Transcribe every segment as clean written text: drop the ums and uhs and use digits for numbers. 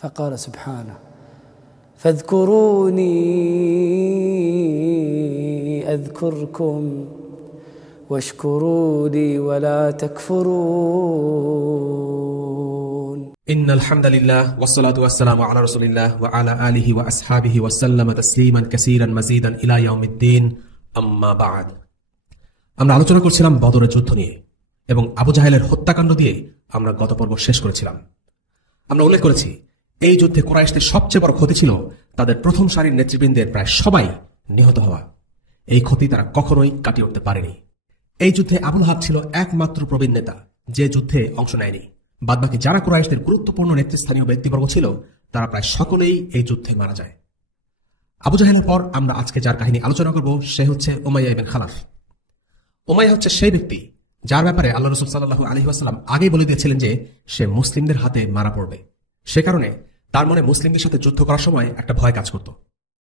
فقال سبحانه فاذكروني أذكركم واشكروا لي ولا تكفرون إن الحمد لله والصلاة والسلام على رسول الله وعلى آله وأصحابه وسلم تسليما كثيرا مزيدا إلى يوم الدين أما بعد আমরা আলোচনা করছিলাম বদরের যুদ্ধ নিয়ে এবং আবু জাহেলের হত্যাকাণ্ড দিয়ে আমরা গত পর্ব শেষ করেছিলাম। আমরা উল্লেখ করেছি এই যুদ্ধে কুরাইশদের সবচেয়ে বড় ক্ষতি ছিল তাদের প্রথম সারির নেতৃবৃন্দের প্রায় সবাই নিহত হওয়া। এই ক্ষতি তারা কখনোই কাটিয়ে উঠতে পারেনি। এই যুদ্ধে আবুল হাব ছিল একমাত্র প্রবীণ নেতা যে যুদ্ধে অংশ নেয়নি। বাদবাকি যারা কুরাইশদের গুরুত্বপূর্ণ নেতৃস্থানীয় ব্যক্তিবর্গ ছিল তারা প্রায় সকলেই এই যুদ্ধে মারা যায়। আবু জাহেলের পর আমরা আজকে যার কাহিনী আলোচনা করব সে হচ্ছে উমাইয়া ইবনে খালাফ। উমাইয়া হচ্ছে সেই ব্যক্তি যার ব্যাপারে আল্লাহ রাসূল সাল্লাল্লাহু আলাইহি ওয়াসাল্লাম আগেই বলে দিয়েছিলেন যে সে মুসলিমদের হাতে মারা পড়বে। সে কারণে তার মনে মুসলিমদের সাথে যুদ্ধ করার সময় একটা ভয় কাজ করত।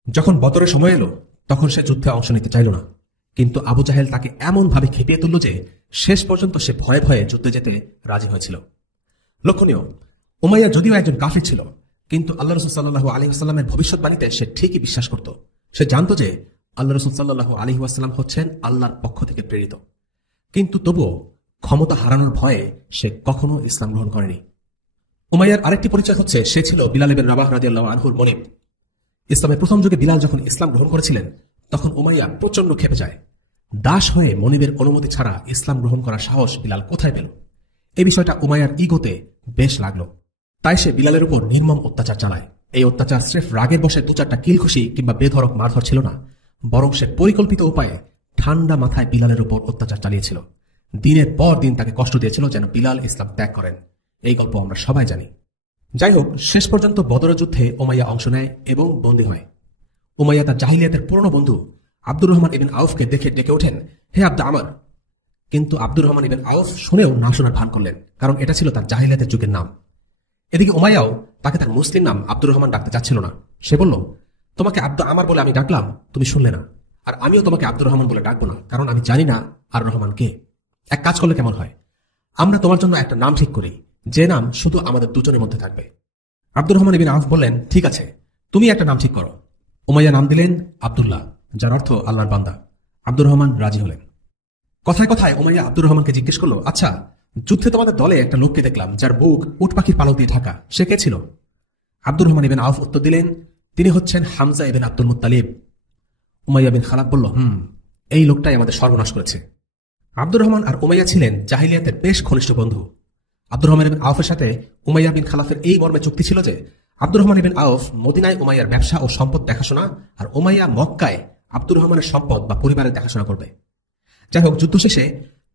যখন বদরের সময় এলো তখন সে যুদ্ধে অংশ নিতে চাইল না, কিন্তু আবু জাহেল তাকে এমন ভাবে খেপিয়ে তুলল যে শেষ পর্যন্ত সে ভয়ে ভয়ে যুদ্ধে যেতে রাজি হয়েছিল। লক্ষণীয়, উমাইয়া যদিও একজন কাফির ছিল, কিন্তু আল্লাহ রাসূল সাল্লাল্লাহু আলাইহি ওয়াসাল্লামের ভবিষ্যৎবাণীতে সে ঠিকই বিশ্বাস করত। সে জানত যে আল্লাহ রাসূল সাল্লাল্লাহু আলাইহি ওয়াসাল্লাম হচ্ছেন আল্লাহর পক্ষ থেকে প্রেরিত, কিন্তু তবুও ক্ষমতা হারানোর ভয়ে সে কখনো ইসলাম গ্রহণ করেনি। উমাইয়ার আরেকটি পরিচয় হচ্ছে সে ছিল বিলাল ইবনে রাবাহ রাদিয়াল্লাহু আনহুর মনিব। ইসলামের প্রথম যুগে বিলাল যখন ইসলাম গ্রহণ করেছিলেন তখন উমাইয়া প্রচন্ড ক্ষেপে যায়। দাস হয়ে মনিবের অনুমতি ছাড়া ইসলাম গ্রহণ করার সাহস বিলাল কোথায় পেল? এই বিষয়টা উমাইয়ার ইগোতে বেশ লাগলো, তাই সে বিলালের উপর নির্মম অত্যাচার চালায়। এই অত্যাচার স্রেফ রাগের বশে দু চারটা কিলখুশি কিংবা বেধড়ক মারধর ছিল না, বরং সে পরিকল্পিত উপায়ে ঠান্ডা মাথায় বিলালের উপর অত্যাচার চালিয়েছিল। দিনের পর দিন তাকে কষ্ট দিয়েছিল যেন বিলাল ইসলাম ত্যাগ করেন। এই গল্প আমরা সবাই জানি। যাই হোক, শেষ পর্যন্ত বদরের যুদ্ধে উমাইয়া অংশ নেয় এবং বন্দী হয়। উমাইয়া তার জাহিলিয়াতের পুরনো বন্ধু আব্দুর রহমান ইবনে আউফকে দেখে ডেকে ওঠেন, হে আব্দা আমার। কিন্তু আব্দুর রহমান ইবনে আউফ শুনেও না শোনার ভান করলেন, কারণ এটা ছিল তার জাহিলিয়াতের যুগের নাম। এদিকে উমাইয়াও তাকে তার মুসলিম নাম আব্দুর রহমান ডাকতে চাচ্ছিল না। সে বলল, তোমাকে আব্দা আমার বলে আমি ডাকলাম, তুমি শুনলে না, আর আমিও তোমাকে আব্দুর রহমান বলে ডাকবো না, কারণ আমি জানি না আর রহমান কে। এক কাজ করলে কেমন হয়, আমরা তোমার জন্য একটা নাম ঠিক করি, যে নাম শুধু আমাদের দুজনের মধ্যে থাকবে। আব্দুর রহমান ইবনে আউফ বললেন, ঠিক আছে, তুমি একটা নাম ঠিক করো। উমাইয়া নাম দিলেন আব্দুল্লাহ, যার অর্থ আল্লাহর বান্দা। আব্দুর রহমান রাজি হলেন। কথায় কথায় উমাইয়া আব্দুর রহমানকে জিজ্ঞেস করলো, আচ্ছা, যুদ্ধে তোমাদের দলে একটা লোককে দেখলাম যার বুক উট পাখির পালক দিয়ে ঢাকা, সে কে ছিল? আব্দুর রহমান ইবনে আউফ উত্তর দিলেন, তিনি হচ্ছেন হামজা ইবনে আব্দুল মুত্তালিব। উমাইয়া বিন খালাফ বলল, এই লোকটাই আমাদের সর্বনাশ করেছে। আব্দুর রহমান আর উমাইয়া ছিলেন জাহিলিয়াতের বেশ ঘনিষ্ঠ বন্ধু। আব্দুর রহমান ইবনে আউফের সাথে উমাইয়া বিন খালাফের এই মর্মে চুক্তি ছিল যে আব্দুর রহমান ইবনে আউফ মদিনায় উমাইয়ার ব্যবসা ও সম্পদ দেখাশোনা, আর উমাইয়া মক্কায় আব্দুর রহমানের সম্পদ বা পরিবারের দেখাশোনা করবে। যাই হোক, যুদ্ধ শেষে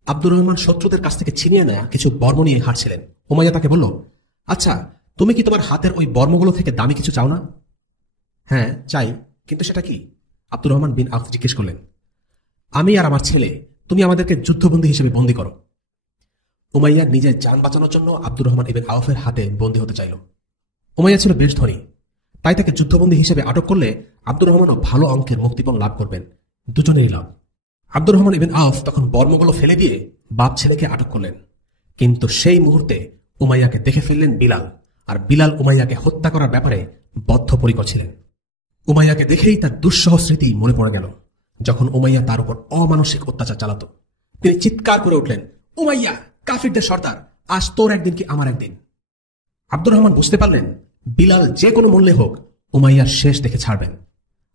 আব্দুর রহমান শত্রুদের কাছ থেকে ছিনিয়ে নেয়া কিছু বর্ম নিয়ে হাঁটছিলেন। উমাইয়া তাকে বলল, আচ্ছা, তুমি কি তোমার হাতের ওই বর্মগুলো থেকে দামি কিছু চাও না? হ্যাঁ, চাই, কিন্তু সেটা কি? আব্দুর রহমান বিন আউফ জিজ্ঞেস করলেন। আমি আর আমার ছেলে, তুমি আমাদেরকে যুদ্ধবন্দী হিসেবে বন্দী করো। উমাইয়া নিজের জান বাঁচানোর জন্য আব্দুর রহমান ইবনে আউফের হাতে বন্দী হতে চাইল। উমাইয়া ছিল বেশ ধনী, তাই তাকে যুদ্ধবন্দী হিসেবে আটক করলে আব্দুর রহমানও ভালো অঙ্কের মুক্তিপণ লাভ করবেন, দুজনেরই লাভ। আব্দুর রহমান ইবনে আউফ তখন বর্মগুলো ফেলে দিয়ে বাপ ছেলেকে আটক করলেন, কিন্তু সেই মুহূর্তে উমাইয়াকে দেখে ফেললেন বিলাল, আর বিলাল উমাইয়াকে হত্যা করার ব্যাপারে বদ্ধপরিকর ছিলেন। উমাইয়াকে দেখেই তার দুঃসহ স্মৃতি মনে পড়ে গেল, যখন উমাইয়া তার উপর অমানসিক অত্যাচার চালাত। তিনি চিৎকার করে উঠলেন, উমাইয়া কাফিরদের সর্দার, আজ তোর একদিন কি আমার একদিন। আব্দুর রহমান বুঝতে পারলেন বিলাল যে কোনো মূল্যে হোক উমাইয়ার শেষ দেখে ছাড়বেন।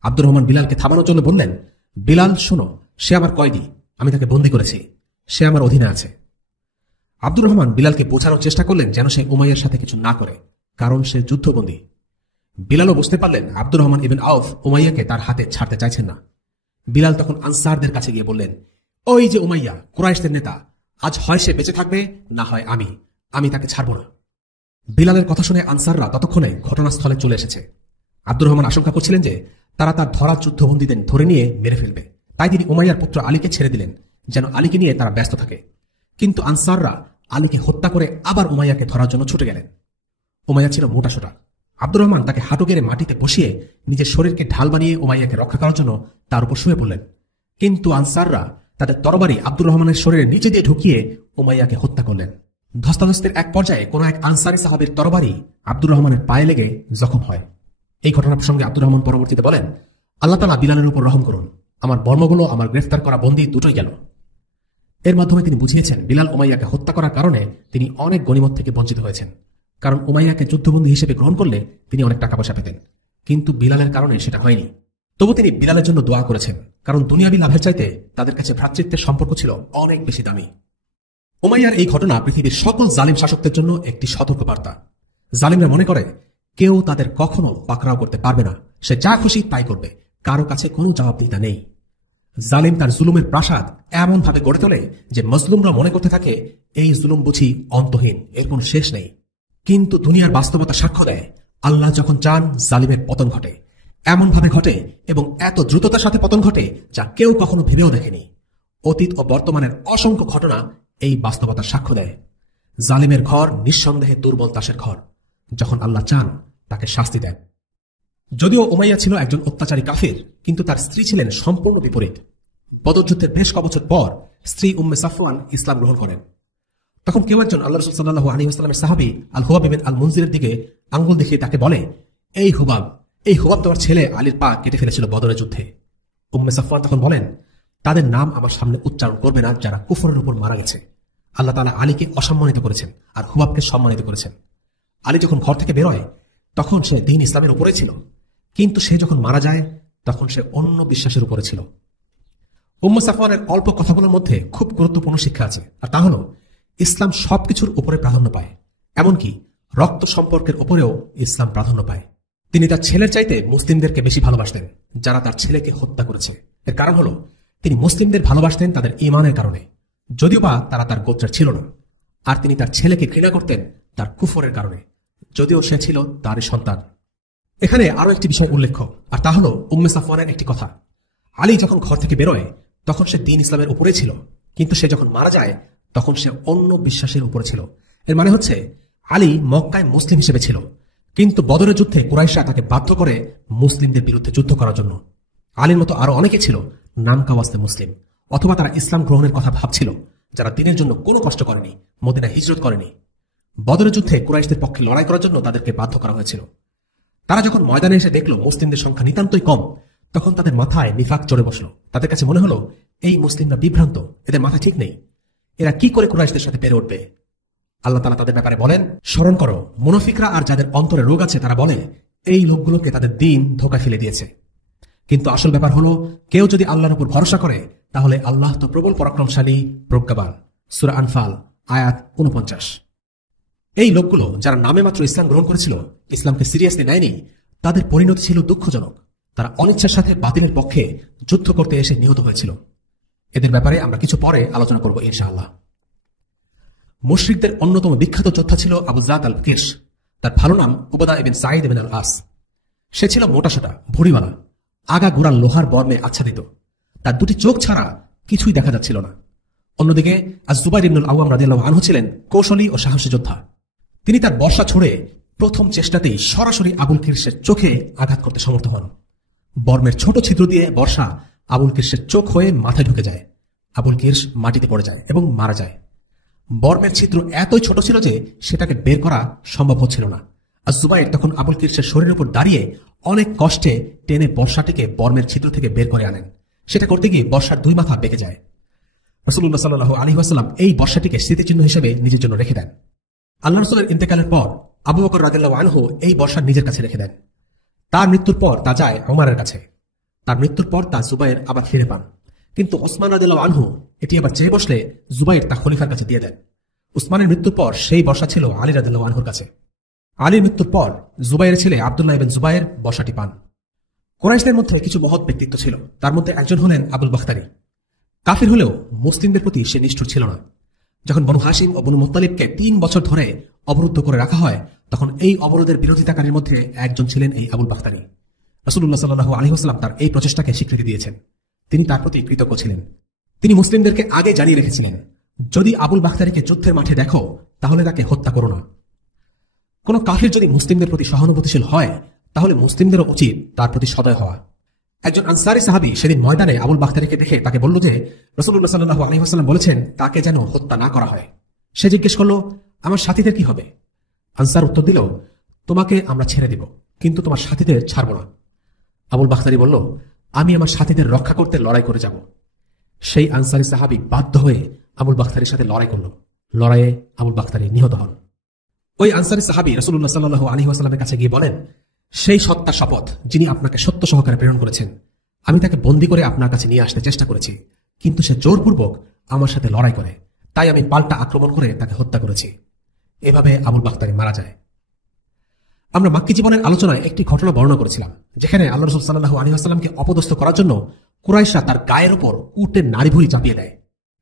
আব্দুর রহমান বিলালকে থামানোর জন্য বললেন, বিলাল শোনো, সে আমার কয়েদি, আমি তাকে বন্দী করেছি, সে আমার অধীনে আছে। আব্দুর রহমান বিলালকে বোঝানোর চেষ্টা করলেন যেন সে উমাইয়ার সাথে কিছু না করে, কারণ সে যুদ্ধবন্দী। বিলালও বুঝতে পারলেন আব্দুর রহমান ইবনে আউফ উমাইয়াকে তার হাতে ছাড়তে চাইছেন না। বিলাল তখন আনসারদের কাছে গিয়ে বললেন, ওই যে উমাইয়া, কুরাইশদের নেতা, আজ হয় সে বেঁচে থাকবে, না হয় আমি তাকে ছাড়ব না। বিলালের কথা শুনে আনসাররা ততক্ষণে ঘটনাস্থলে চলে এসেছে। আব্দুর রহমান আশঙ্কা করছিলেন যে তারা তার ধরা যুদ্ধবন্দীদের ধরে নিয়ে মেরে ফেলবে, তাই তিনি উমাইয়ার পুত্র আলীকে ছেড়ে দিলেন যেন আলীকে নিয়ে তারা ব্যস্ত থাকে। কিন্তু আনসাররা আলীকে হত্যা করে আবার উমাইয়াকে ধরার জন্য ছুটে গেলেন। উমাইয়া ছিল মোটাসোটা। আব্দুর রহমান তাকে হাঁটু গেড়ে মাটিতে বসিয়ে নিজের শরীরকে ঢাল বানিয়ে উমাইয়াকে রক্ষা করার জন্য তার উপর শুয়ে পড়লেন, কিন্তু আনসাররা তাদের তরবারি আব্দুর রহমানের শরীরের নিচে দিয়ে ঢুকিয়ে উমাইয়াকে হত্যা করলেন। ধস্তাধস্তির এক পর্যায়ে কোন এক আনসারী সাহাবীর তরবারি আব্দুর রহমানের পায়ে লেগে জখম হয়। এই ঘটনা প্রসঙ্গে আব্দুর রহমান পরবর্তীতে বলেন, আল্লাহ তাআলা বিলালের উপর রহম করুন, আমার বর্মগুলো আমার গ্রেফতার করা বন্দী দুটোই গেল। এর মাধ্যমে তিনি বুঝিয়েছেন বিলাল উমাইয়াকে হত্যা করার কারণে তিনি অনেক গনিমত থেকে বঞ্চিত হয়েছেন, কারণ উমাইয়াকে যুদ্ধবন্দী হিসেবে গ্রহণ করলে তিনি অনেক টাকা পয়সা পেতেন, কিন্তু বিলালের কারণে সেটা হয়নি। তবু তিনি বিলালের জন্য দোয়া করেছেন, কারণ দুনিয়াবী লাভের চাইতে তাদের কাছে ভ্রাতৃত্বের সম্পর্ক ছিল অনেক বেশি দামি। উমাইয়ার এই ঘটনা পৃথিবীর সকল জালিম শাসকদের জন্য একটি সতর্কবার্তা। জালিমরা মনে করে কেউ তাদের কখনো পাকড়াও করতে পারবে না, সে যা খুশি তাই করবে, কারো কাছে কোনো জবাবদিহিতা নেই। জালিম তার জুলুমের প্রাসাদ এমন ভাবে গড়ে তোলে যে মজলুমরা মনে করতে থাকে এই জুলুম বুঝি অন্তহীন, এর কোনো শেষ নেই। কিন্তু দুনিয়ার বাস্তবতা সাক্ষ্য দেয়, আল্লাহ যখন চান জালিমের পতন ঘটে, এমন ভাবে ঘটে এবং এত দ্রুততার সাথে পতন ঘটে যা কেউ কখনো ভেবেও দেখেনি। অতীত ও বর্তমানের অসংখ্য ঘটনা এই বাস্তবতার সাক্ষ্য দেয়। জালিমের ঘর নিঃসন্দেহে দুর্বল তাসের ঘর, যখন আল্লাহ চান তাকে শাস্তি দেন। যদিও উমাইয়া ছিল একজন অত্যাচারী কাফির, কিন্তু তার স্ত্রী ছিলেন সম্পূর্ণ বিপরীত। বদর যুদ্ধের বেশ কবছর পর স্ত্রী উম্মে সাফওয়ান ইসলাম গ্রহণ করেন। তখন কেউ একজন আল্লাহ রাসূল সাল্লাল্লাহু আলাইহি ওয়াসাল্লামের সাহাবী আল হুবাব ইবনে আল মুনজিরের দিকে আঙ্গুল দেখিয়ে তাকে বলে, এই হুবাব তোমার ছেলে আলীর পা কেটে ফেলেছিল বদরের যুদ্ধে। উম্মে সাফওয়ান তখন বলেন, তাদের নাম আমার সামনে উচ্চারণ করবে না যারা কুফরের উপর মারা গেছে। আল্লাহ তাআলা আলীকে অসম্মানিত করেছেন আর হুবাবকে সম্মানিত করেছেন। আলী যখন ঘর থেকে বেরোয় তখন সে দ্বীন ইসলামের উপরে ছিল, কিন্তু সে যখন মারা যায় তখন সে অন্য বিশ্বাসের উপরে ছিল। উম্মে সাফওয়ানের অল্প কথাগুলোর মধ্যে খুব গুরুত্বপূর্ণ শিক্ষা আছে, আর তা হল ইসলাম সবকিছুর উপরে প্রাধান্য পায়, এমনকি রক্ত সম্পর্কের উপরেও ইসলাম প্রাধান্য পায়। তিনি তার ছেলের চাইতে মুসলিমদেরকে বেশি ভালোবাসতেন যারা তার ছেলেকে হত্যা করেছে। এর কারণ হল তিনি মুসলিমদের ভালোবাসতেন তাদের ঈমানের কারণে, যদিও বা তারা তার গোত্রের ছিল না। আর তিনি তার ছেলেকে ঘৃণা করতেন তার কুফরের কারণে, যদিও সে ছিল তারই সন্তান। এখানে আরো একটি বিষয় উল্লেখ্য, আর তা হল উম্মে সাফওয়ানের একটি কথা। আলী যখন ঘর থেকে বেরোয় তখন সে দ্বীন ইসলামের উপরে ছিল, কিন্তু সে যখন মারা যায় তখন সে অন্য বিশ্বাসের উপরে ছিল। এর মানে হচ্ছে আলী মক্কায় মুসলিম হিসেবে ছিল, কিন্তু বদরের যুদ্ধে কুরাইশরা তাকে বাধ্য করে মুসলিমদের বিরুদ্ধে যুদ্ধ করার জন্য। আলীর মতো আরো অনেকে ছিল নাম কাওয়াস্তে মুসলিম, অথবা তারা ইসলাম গ্রহণের কথা ভাবছিল, যারা দিনের জন্য কোনো কষ্ট করেনি, মদিনা হিজরত করেনি। বদরের যুদ্ধে কুরাইশদের পক্ষে লড়াই করার জন্য তাদেরকে বাধ্য করা হয়েছিল। তারা যখন ময়দানে এসে দেখল মুসলিমদের সংখ্যা নিতান্তই কম, তখন তাদের মাথায় নিফাক চড়ে বসল। তাদের কাছে মনে হলো এই মুসলিমরা বিভ্রান্ত, এদের মাথা ঠিক নেই, এরা কি করে কুরাইশদের সাথে পেরে উঠবে। আল্লাহ তাআলা তাদের ব্যাপারে বলেন, স্মরণ করো মুনাফিকরা আর যাদের অন্তরে রোগ আছে তারা বলে এই লোকগুলোকে তাদের দ্বীন ধোঁকা ফেলে দিয়েছে। কিন্তু আসল ব্যাপার হলো কেউ যদি আল্লাহর উপর ভরসা করে তাহলে আল্লাহ তো প্রবল পরাক্রমশালী, প্রজ্ঞাবান। সূরা আনফাল আয়াত 49। এই লোকগুলো যারা নামে মাত্র ইসলাম গ্রহণ করেছিল, ইসলামকে সিরিয়াসলি নেয়নি, তাদের পরিণতি ছিল দুঃখজনক। তারা অনিচ্ছার সাথে বাতিলের পক্ষে যুদ্ধ করতে এসে নিহত হয়েছিল। এদের ব্যাপারে আমরা কিছু পরে আলোচনা করব ইনশাআল্লাহ। মুশরিকদের অন্যতম বিখ্যাত যোদ্ধা ছিল আবু যাদ আল কিরশ। তার ভালো নাম উবাদা ইবনে সাঈদ ইবনে আল আস। সে ছিল মোটাসোটা, ভুঁড়িওয়ালা, আগা গোড়া লোহার বর্মে আচ্ছাদিত। তার দুটি চোখ ছাড়া কিছুই দেখা যাচ্ছিল না। অন্যদিকে আজ-জুবাইর ইবনুল আওয়াম রাদিয়াল্লাহু আনহু ছিলেন কৌশলী ও সাহসী যোদ্ধা। তিনি তার বর্শা ছুড়ে প্রথম চেষ্টাতেই সরাসরি আবুল কিরশের চোখে আঘাত করতে সমর্থ হন। বর্মের ছোট ছিদ্র দিয়ে বর্শা আবুল কিরশের চোখ হয়ে মাথায় ঢুকে যায়। আবুল কিরশ মাটিতে পড়ে যায় এবং মারা যায়। বর্মের ছিদ্র এতই ছোট ছিল যে সেটাকে বের করা সম্ভব হচ্ছিল না। আজ-জুবাইর তখন আবুল কিরশের শরীরের উপর দাঁড়িয়ে অনেক কষ্টে টেনে বর্শাটিকে বর্মের ছিদ্র থেকে বের করে আনেন। সেটা করতে গিয়ে বর্শার দুই মাথা বেঁকে যায়। রাসূলুল্লাহ সাল্লাল্লাহু আলাইহি ওয়াসাল্লাম এই বর্শাটিকে স্মৃতিচিহ্ন হিসেবে নিজের জন্য রেখে দেন। আল্লাহ রাসূলের ইন্তেকালের পর আবু বকর রাদিয়াল্লাহু আনহু এই বর্শা নিজের কাছে রেখে দেন। তার মৃত্যুর পর তা যায় ওমরের কাছে। তার মৃত্যুর পর তা জুবাইর আবার ফিরে পান, কিন্তু ওসমান রাদিয়াল্লাহু আনহু এটি আবার চেয়ে বসলে জুবাইর তা খলিফার কাছে দিয়ে দেন। উসমানের মৃত্যুর পর সেই বর্শা ছিল আলী রাদিয়াল্লাহু আনহুর কাছে। আলীর মৃত্যুর পর জুবাইরের ছেলে আব্দুল্লাহ ইবনে জুবাইর বর্শাটি পান। কুরাইশদের মধ্যে কিছু মহৎ ব্যক্তিত্ব ছিল, তার মধ্যে একজন হলেন আবুল বাখতারি। কাফির হলেও মুসলিমদের প্রতি সে নিষ্ঠুর ছিল না। যখন বনু হাশিম ও বনু মুত্তালিবকে 3 বছর ধরে অবরুদ্ধ করে রাখা হয়, তখন এই অবরোধের বিরোধিতাকারীর মধ্যে একজন ছিলেন এই আবুল বাখতারি। রাসূলুল্লাহ সাল্লাল্লাহু আলাইহি ওয়াসাল্লাম তার এই প্রচেষ্টাকে স্বীকৃতি দিয়েছেন। তিনি তার প্রতি কৃতজ্ঞ ছিলেন। তিনি মুসলিমদেরকে আগে জানিয়ে রেখেছিলেন, যদি আবুল বাখতারিকে যুদ্ধের মাঠে দেখো তাহলে তাকে হত্যা করো না। কোন কাফির যদি মুসলিমদের প্রতি সহানুভূতিশীল হয় তাহলে মুসলিমদেরও উচিত তার প্রতি সদয় হওয়া। একজন আনসারী সাহাবী সেদিন ময়দানে আবুল বাখতারিকে দেখে তাকে বলল যে রাসূলুল্লাহ সাল্লাল্লাহু আলাইহি ওয়াসাল্লাম বলেছেন তাকে যেন হত্যা না করা হয়। সে জিজ্ঞেস করল, আমার সাথীদের কি হবে? আনসার উত্তর দিল, তোমাকে আমরা ছেড়ে দিব, কিন্তু তোমার সাথীদের ছাড়ব না। আবুল বাখতারি বলল, আমি আমার সাথীদের রক্ষা করতে লড়াই করে যাব। সেই আনসারি সাহাবী বাধ্য হয়ে আবুল বাখতারির সাথে লড়াই করল। লড়াইয়ে আবুল বাখতারি নিহত হন। ওই আনসারি সাহাবী রাসূলুল্লাহ সাল্লাল্লাহু আলাইহি ওয়াসাল্লামের কাছে গিয়ে বলেন, সেই সত্তা শপথ যিনি আপনাকে সত্য সহকারে প্রেরণ করেছেন, আমি তাকে বন্দী করে আপনার কাছে নিয়ে আসতে চেষ্টা করেছি, কিন্তু সে জোরপূর্বক আমার সাথে লড়াই করে, তাই আমি পাল্টা আক্রমণ করে তাকে হত্যা করেছি। এভাবে আবুল বাখতারি মারা যায়। আমরা মাক্কি জীবনের আলোচনায় একটি ঘটনা বর্ণনা করেছিলাম, যেখানে আল্লাহ রাসূল সাল্লাল্লাহু আলাইহি ওয়াসাল্লামকে অপদস্থ করার জন্য কুরাইশরা তার গায়ের উপর উটের নাড়িভুঁড়ি চাপিয়ে দেয়।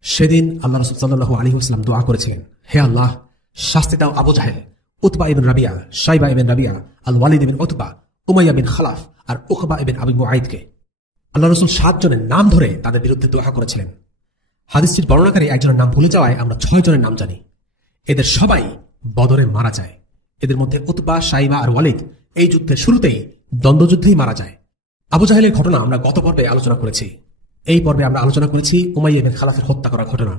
সেদিন আল্লাহ রাসূল সাল্লাল্লাহু আলাইহি ওয়াসাল্লাম দোয়া করেছিলেন, হে আল্লাহ, শাস্তি দাও আবু জাহেল, উতবা ইবনে রাবিয়া, শাইবা ইবনে রাবিয়া, আল ওয়ালিদ ইবনে উতবা, উমাইয়া বিন খালাফ আর উকবা ইবনে আবি মুআইদকে। আল্লাহ রাসূল 7 জনের নাম ধরে তাদের বিরুদ্ধে দোয়া করেছিলেন। হাদিসটির বর্ণনাকারী একজনের নাম ভুলে যাওয়ায় আমরা 6 জনের নাম জানি। এদের সবাই বদরে মারা যায়। এদের মধ্যে উতবা, শাইবা আর ওয়ালিদ এই যুদ্ধের শুরুতেই দ্বন্দ্বযুদ্ধেই মারা যায়। আবু জাহেলের ঘটনা আমরা গত পর্বে আলোচনা করেছি। এই পর্বে আমরা আলোচনা করেছি উমাইয়া ইবনে খালাফের হত্যা করার ঘটনা।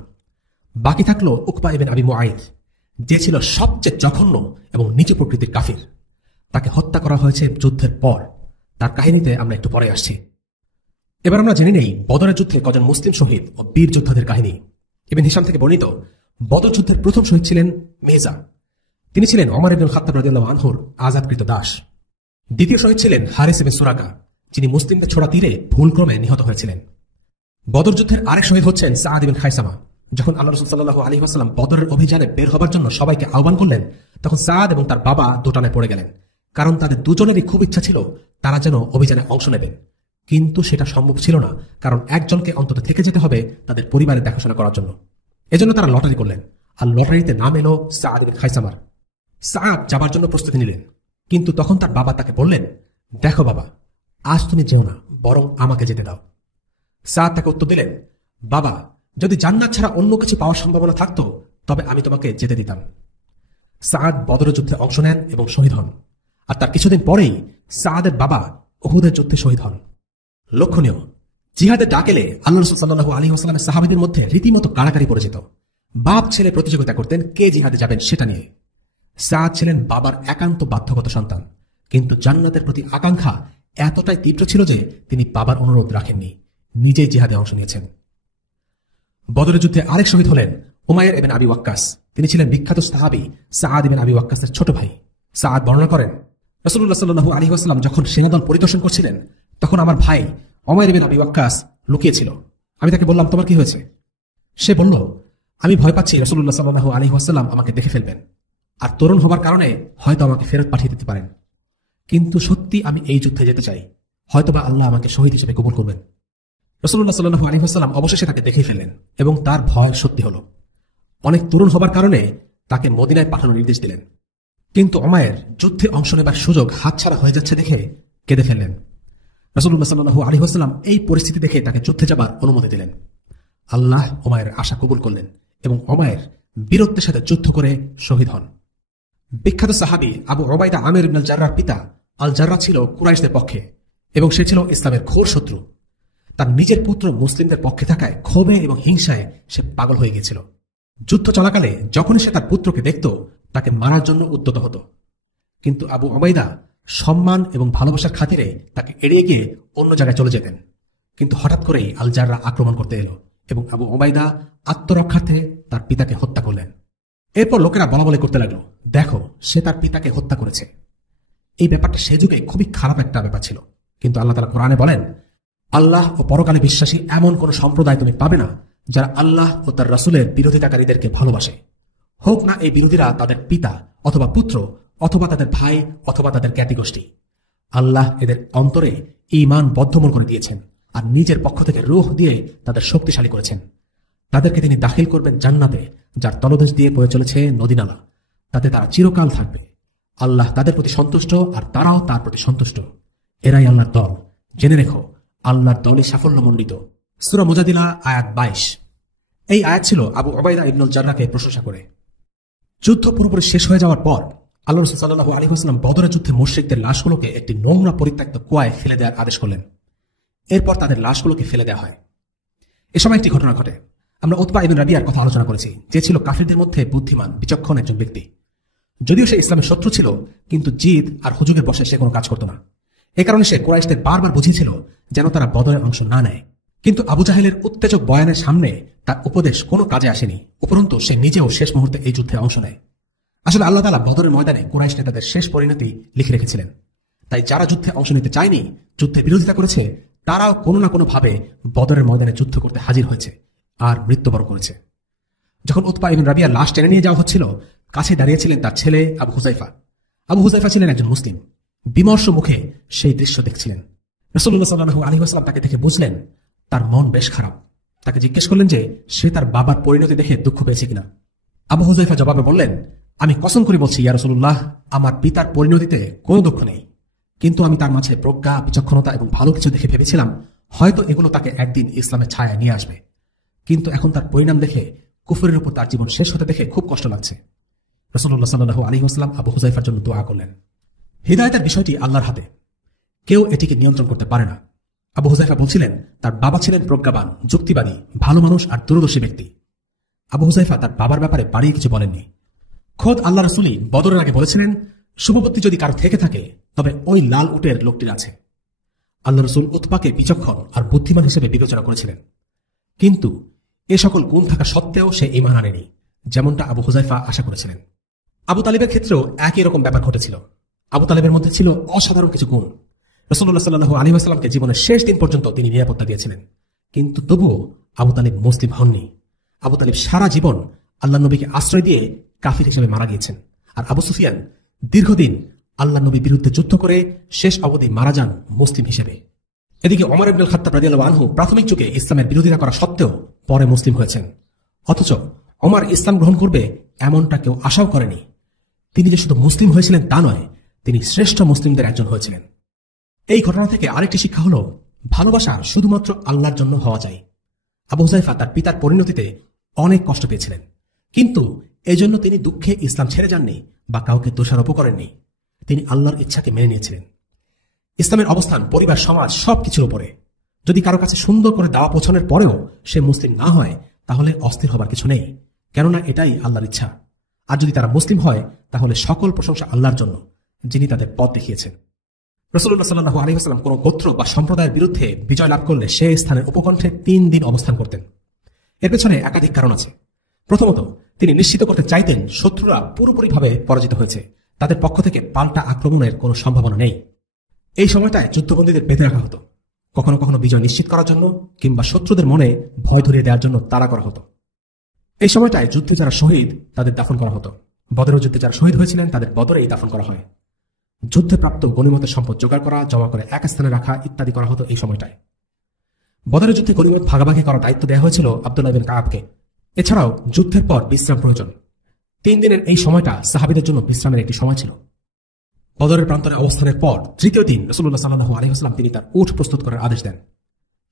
বাকি থাকলো উকবা ইবনে আবি মুআইদ, যে ছিল সবচেয়ে জঘন্য এবং নিচু প্রকৃতির কাফির। তাকে হত্যা করা হয়েছে যুদ্ধের পর। তার কাহিনীতে আমরা একটু পরে আসছি। এবার আমরা জেনে নেই বদরের যুদ্ধে কজন মুসলিম শহীদ ও বীর যোদ্ধাদের কাহিনী। ইবনে হিশাম থেকে বর্ণিত, বদর যুদ্ধের প্রথম শহীদ ছিলেন মেজা। তিনি ছিলেন ওমর ইবনে খাত্তাব রাদিয়াল্লাহু আনহুর আযাদকৃত দাস। দ্বিতীয় শহীদ ছিলেন হারিস ইবনে সুরাকা, যিনি মুসলিমদের ছোড়া তীরে ভুলক্রমে নিহত হয়েছিলেন। বদর যুদ্ধের আরেক শহীদ হচ্ছেন সাআদ ইবনে খায়সামা। যখন আল্লাহ রাসূল সাল্লাল্লাহু আলাইহি ওয়াসাল্লাম বদরের অভিযানে বের হবার জন্য সবাইকে আহ্বান করলেন, তখন সাআদ এবং তার বাবা দোটানায় পড়ে গেলেন, কারণ তাদের দুজনেরই খুব ইচ্ছা ছিল তারা যেন অভিযানে অংশ নেবেন। কিন্তু সেটা সম্ভব ছিল না, কারণ একজনকে অন্তত থেকে যেতে হবে তাদের পরিবারের দেখাশোনা করার জন্য। এজন্য তারা লটারি করলেন, আর লটারিতে নাম এলো সাআদ ইবনে খায়সামার। সাআদ যাবার জন্য প্রস্তুতি নিলেন, কিন্তু তখন তার বাবা তাকে বললেন, দেখো বাবা, আজ তুমি যেও না, বরং আমাকে যেতে দাও। সাআদ তাকে উত্তর দিলেন, বাবা, যদি জান্নাত ছাড়া অন্য কিছু পাওয়ার সম্ভাবনা থাকতো তবে আমি তোমাকে যেতে দিতাম। সাআদ বদরের যুদ্ধে অংশ নেন এবং শহীদ হন, আর তার কিছুদিন পরেই সাআদের বাবা উহুদের যুদ্ধে শহীদ হন। লক্ষণীয়, জিহাদে ডাক এলে আল্লাহ রাসূল সাল্লাল্লাহু আলাইহি ওয়াসাল্লামের সাহাবীদের মধ্যে রীতিমতো কাড়াকাড়ি পড়ে যেত। বাপ ছেলে প্রতিযোগিতা করতেন কে জিহাদে যাবেন সেটা নিয়ে। সাআদ ছিলেন বাবার একান্ত বাধ্যগত সন্তান, কিন্তু জান্নাতের প্রতি আকাঙ্ক্ষা এতটাই তীব্র ছিল যে তিনি বাবার অনুরোধ রাখেননি, নিজেই জিহাদে অংশ নিয়েছেন। বদরের যুদ্ধে আরেক শহীদ হলেন উমাইর ইবনে আবি ওয়াক্কাস। তিনি ছিলেন বিখ্যাত সাহাবী সাআদ ইবনে আবি ওয়াক্কাসের ছোট ভাই। সাআদ বর্ণনা করেন, রাসূলুল্লাহ সাল্লাল্লাহু আলাইহি ওয়াসাল্লাম যখন সেনাদল পরিদর্শন করছিলেন, তখন আমার ভাই উমাইর ইবনে আবি ওয়াক্কাস লুকিয়েছিল। আমি তাকে বললাম, তোমার কি হয়েছে? সে বলল, আমি ভয় পাচ্ছি রাসূলুল্লাহ সাল্লাল্লাহু আলাইহি ওয়াসাল্লাম আমাকে দেখে ফেলবেন, আর তরুণ হবার কারণে হয়তো আমাকে ফেরত পাঠিয়ে দিতে পারেন। কিন্তু সত্যি আমি এই যুদ্ধে যেতে চাই, হয়তোবা আল্লাহ আমাকে শহীদ হিসেবে কবুল করবেন। রাসূলুল্লাহ সাল্লাল্লাহু আলাইহি ওয়াসাল্লাম অবশেষে তাকে দেখে ফেললেন এবং তার ভয় সত্যি হল। অনেক তরুণ হবার কারণে তাকে মদিনায় পাঠানোর নির্দেশ দিলেন। কিন্তু উমাইর যুদ্ধে অংশ নেবার সুযোগ হাতছাড়া হয়ে যাচ্ছে দেখে কেঁদে ফেললেন। রাসূলুল্লাহ সাল্লাল্লাহু আলাইহি ওয়াসাল্লাম এই পরিস্থিতি দেখে তাকে যুদ্ধে যাবার অনুমতি দিলেন। আল্লাহ উমাইরের আশা কবুল করলেন এবং উমাইর বীরত্বের সাথে যুদ্ধ করে শহীদ হন। বিখ্যাত সাহাবী আবু উবাইদা আমির ইবনে আল জাররাহর পিতা আল জাররাহ ছিল কুরাইশদের পক্ষে এবং সে ছিল ইসলামের ঘোর শত্রু। তার নিজের পুত্র মুসলিমদের পক্ষে থাকায় ক্ষোভে এবং হিংসায় সে পাগল হয়ে গিয়েছিল। যুদ্ধ চলাকালে যখনই সে তার পুত্রকে দেখত, তাকে মারার জন্য উদ্যত হতো। কিন্তু আবু উবাইদা সম্মান এবং ভালোবাসার খাতিরে তাকে এড়িয়ে গিয়ে অন্য জায়গায় চলে যেতেন। কিন্তু হঠাৎ করেই আল জাররাহ আক্রমণ করতে এলো এবং আবু উবাইদা আত্মরক্ষার্থে তার পিতাকে হত্যা করলেন। এরপর লোকেরা বলাবলি করতে লাগলো, দেখো, সে তার পিতাকে হত্যা করেছে। এই ব্যাপারটা সে যুগে খুবই খারাপ একটা ব্যাপার ছিল। কিন্তু আল্লাহ তাআলা কোরআনে বলেন, আল্লাহ ও পরকালে বিশ্বাসী এমন কোন সম্প্রদায় তুমি পাবে না যারা আল্লাহ ও তার রাসূলের বিরোধিতাকারীদেরকে ভালোবাসে, হোক না এই বিরোধীরা তাদের পিতা অথবা পুত্র অথবা তাদের ভাই অথবা তাদের জ্ঞাতিগোষ্ঠী। আল্লাহ এদের অন্তরে ঈমান বদ্ধমূল করে দিয়েছেন আর নিজের পক্ষ থেকে রূহ দিয়ে তাদের শক্তিশালী করেছেন। তাদেরকে তিনি দাখিল করবেন জান্নাতে, যার তলদেশ দিয়ে বয়ে চলেছে নদীনালা। তাতে তারা চিরকাল থাকবে। আল্লাহ তাদের প্রতি সন্তুষ্ট আর তারাও তার প্রতি সন্তুষ্ট। এরাই আল্লাহর দল। জেনে রেখো, আল্লাহর দলই সাফল্যমণ্ডিত। সূরা মুজাদিলা আয়াত 22। এই আয়াত ছিল আবু উবাইদা ইবনে আল জাররাহকে প্রশংসা করে। যুদ্ধ পুরোপুরি শেষ হয়ে যাওয়ার পর আল্লাহ রাসূল সাল্লাল্লাহু আলাইহি ওয়াসাল্লাম বদরের যুদ্ধে মুশরিকদের লাশগুলোকে একটি নোংরা পরিত্যক্ত কুয়ায় ফেলে দেওয়ার আদেশ করলেন। এরপর তাদের লাশগুলোকে ফেলে দেওয়া হয়। এ সময় একটি ঘটনা ঘটে। আমরা উতবা ইবনে রাবিয়ার কথা আলোচনা করেছি, যে ছিল কাফিরদের মধ্যে বুদ্ধিমান বিচক্ষণ একজন ব্যক্তি। যদিও সে ইসলামের শত্রু ছিল, কিন্তু জিদ আর হুজুগের বসে সে কোনো কাজ করত না। এ কারণে সে কুরাইশদের বারবার বুঝিয়েছিল যেন তারা বদরের অংশ না নেয়। কিন্তু আবু জাহেলের উত্তেজক বয়ানের সামনে তার উপদেশ কোনো কাজে আসেনি। উপরন্তু সে নিজেও শেষ মুহূর্তে এই যুদ্ধে অংশ নেয়। আসলে আল্লাহ তাআলা বদরের ময়দানে কুরাইশ নেতাদের শেষ পরিণতি লিখে রেখেছিলেন। তাই যারা যুদ্ধে অংশ নিতে চায়নি, যুদ্ধে বিরোধিতা করেছে, তারাও কোনো না কোনো ভাবে বদরের ময়দানে যুদ্ধ করতে হাজির হয়েছে আর মৃত্যুবরণ করেছে। যখন উতবা ইবনে রাবিয়ার লাশ টেনে নিয়ে যাওয়া হচ্ছিল, কাছে দাঁড়িয়েছিলেন তার ছেলে আবু হুযাইফা। আবু হুযাইফা ছিলেন একজন মুসলিম। বিমর্ষ মুখে সেই দৃশ্য দেখছিলেন। রাসূলুল্লাহ সাল্লাল্লাহু আলাইহি ওয়াসাল্লাম তাকে দেখে বুঝলেন তার মন বেশ খারাপ। তাকে জিজ্ঞেস করলেন যে সে তার বাবার পরিণতি দেখে দুঃখ পেয়েছে কিনা। আবু হুযাইফা জবাবে বললেন, আমি কসম করে বলছি ইয়া রাসূলুল্লাহ, আমার পিতার পরিণতিতে কোনো দুঃখ নেই, কিন্তু আমি তার মাঝে প্রজ্ঞা, বিচক্ষণতা এবং ভালো কিছু দেখে ভেবেছিলাম হয়তো এগুলো তাকে একদিন ইসলামের ছায়া নিয়ে আসবে। কিন্তু এখন তার পরিণাম দেখে, কুফরের উপর তার জীবন শেষ হতে দেখে খুব কষ্ট লাগছে। রাসূলুল্লাহ সাল্লাল্লাহু আলাইহি ওয়াসাল্লাম আবু হুযাইফার জন্য দোয়া করলেন। হিদায়াতের বিষয়টি আল্লাহর হাতে, কেউ এটিকে নিয়ন্ত্রণ করতে পারে না। আবু হুযাইফা বলছিলেন তার বাবা ছিলেন প্রজ্ঞাবান, যুক্তিবাদী, ভালো মানুষ আর দূরদর্শী ব্যক্তি। আবু হুযাইফা তার বাবার ব্যাপারে বাড়িয়ে কিছু বলেননি। খোদ আল্লাহ রাসূলই বদরের আগে বলেছিলেন, শুভবুদ্ধি যদি কারো থেকে থাকে তবে ওই লাল উটের লোকটির আছে। আল্লাহ রাসূল উতবাকে বিচক্ষণ আর বুদ্ধিমান হিসেবে বিবেচনা করেছিলেন, কিন্তু এ সকল গুণ থাকা সত্ত্বেও সে ঈমান আনেনি, যেমনটা আবু হুযাইফা আশা করেছিলেন। আবু তালিবের ক্ষেত্রেও একই রকম ব্যাপার ঘটেছিল। আবু তালিবের মধ্যে ছিল অসাধারণ কিছু গুণ। রাসূলুল্লাহ সাল্লাল্লাহু আলাইহি ওয়াসাল্লামকে জীবনের শেষ দিন পর্যন্ত তিনি নিরাপত্তা দিয়েছিলেন, কিন্তু তবুও আবু তালিব মুসলিম হননি। আবু তালিব সারা জীবন আল্লাহ নবীকে আশ্রয় দিয়ে কাফির হিসেবে মারা গিয়েছেন। আর আবু সুফিয়ান দীর্ঘদিন আল্লাহ নবীর বিরুদ্ধে যুদ্ধ করে শেষ অবধি মারা যান মুসলিম হিসেবে। এদিকে ওমর ইবনুল খাত্তাব রাদিয়াল্লাহু আনহু প্রাথমিক যুগে ইসলামের বিরোধিতা করা সত্ত্বেও পরে মুসলিম হয়েছেন। অথচ ওমর ইসলাম গ্রহণ করবে এমনটা কেউ আশাও করেনি। তিনি যে শুধু মুসলিম হয়েছিলেন তা নয়, তিনি শ্রেষ্ঠ মুসলিমদের একজন হয়েছিলেন। এই ঘটনা থেকে আরেকটি শিক্ষা হল, ভালোবাসা শুধুমাত্র আল্লাহর জন্য হওয়া চাই। আবু হুযাইফা তার পিতার পরিণতিতে অনেক কষ্ট পেয়েছিলেন, কিন্তু এজন্য তিনি দুঃখে ইসলাম ছেড়ে যাননি বা কাউকে দোষারোপ করেননি। তিনি আল্লাহর ইচ্ছাকে মেনে নিয়েছিলেন। ইসলামের অবস্থান পরিবার, সমাজ সবকিছুর উপরে। যদি কারো কাছে সুন্দর করে দাওয়া পৌঁছানোর পরেও সে মুসলিম না হয়, তাহলে অস্থির হবার কিছু নেই, কেননা এটাই আল্লাহর ইচ্ছা। আর যদি তারা মুসলিম হয়, তাহলে সকল প্রশংসা আল্লাহর জন্য, যিনি তাদের পথ দেখিয়েছেন। রাসূলুল্লাহ সাল্লাল্লাহু আলাইহি ওয়াসাল্লাম কোন গোত্র বা সম্প্রদায়ের বিরুদ্ধে বিজয় লাভ করলে সে স্থানের উপকণ্ঠে 3 দিন অবস্থান করতেন। এর পেছনে একাধিক কারণ আছে। প্রথমত, তিনি নিশ্চিত করতে চাইতেন শত্রুরা পুরোপুরিভাবে পরাজিত হয়েছে, তাদের পক্ষ থেকে পাল্টা আক্রমণের কোনো সম্ভাবনা নেই। এই সময়টায় যুদ্ধবন্দীদের বেঁধে রাখা হতো, কখনো কখনো বিজয় নিশ্চিত করার জন্য কিংবা শত্রুদের মনে ভয় ধরিয়ে দেওয়ার জন্য তাড়া করা হতো। এই সময়টায় যুদ্ধে যারা শহীদ তাদের দাফন করা হতো। বদরের যুদ্ধে যারা শহীদ হয়েছিলেন তাদের বদরেই দাফন করা হয়। যুদ্ধে প্রাপ্ত গনিমতের সম্পদ জোগাড় করা, জমা করে এক স্থানে রাখা ইত্যাদি করা হতো এই সময়টায়। বদরের যুদ্ধে গনিমত ভাগাভাগি করার দায়িত্ব দেওয়া হয়েছিল আব্দুল্লাহ ইবনে কাবকে। এছাড়াও যুদ্ধের পর বিশ্রাম প্রয়োজন। 3 দিনের এই সময়টা সাহাবীদের জন্য বিশ্রামের একটি সময় ছিল। বদরের প্রান্তরে অবস্থানের পর 3য় দিন রাসূলুল্লাহ সাল্লাল্লাহু আলাইহি ওয়াসাল্লাম তিনি তার উট প্রস্তুত করার আদেশ দেন।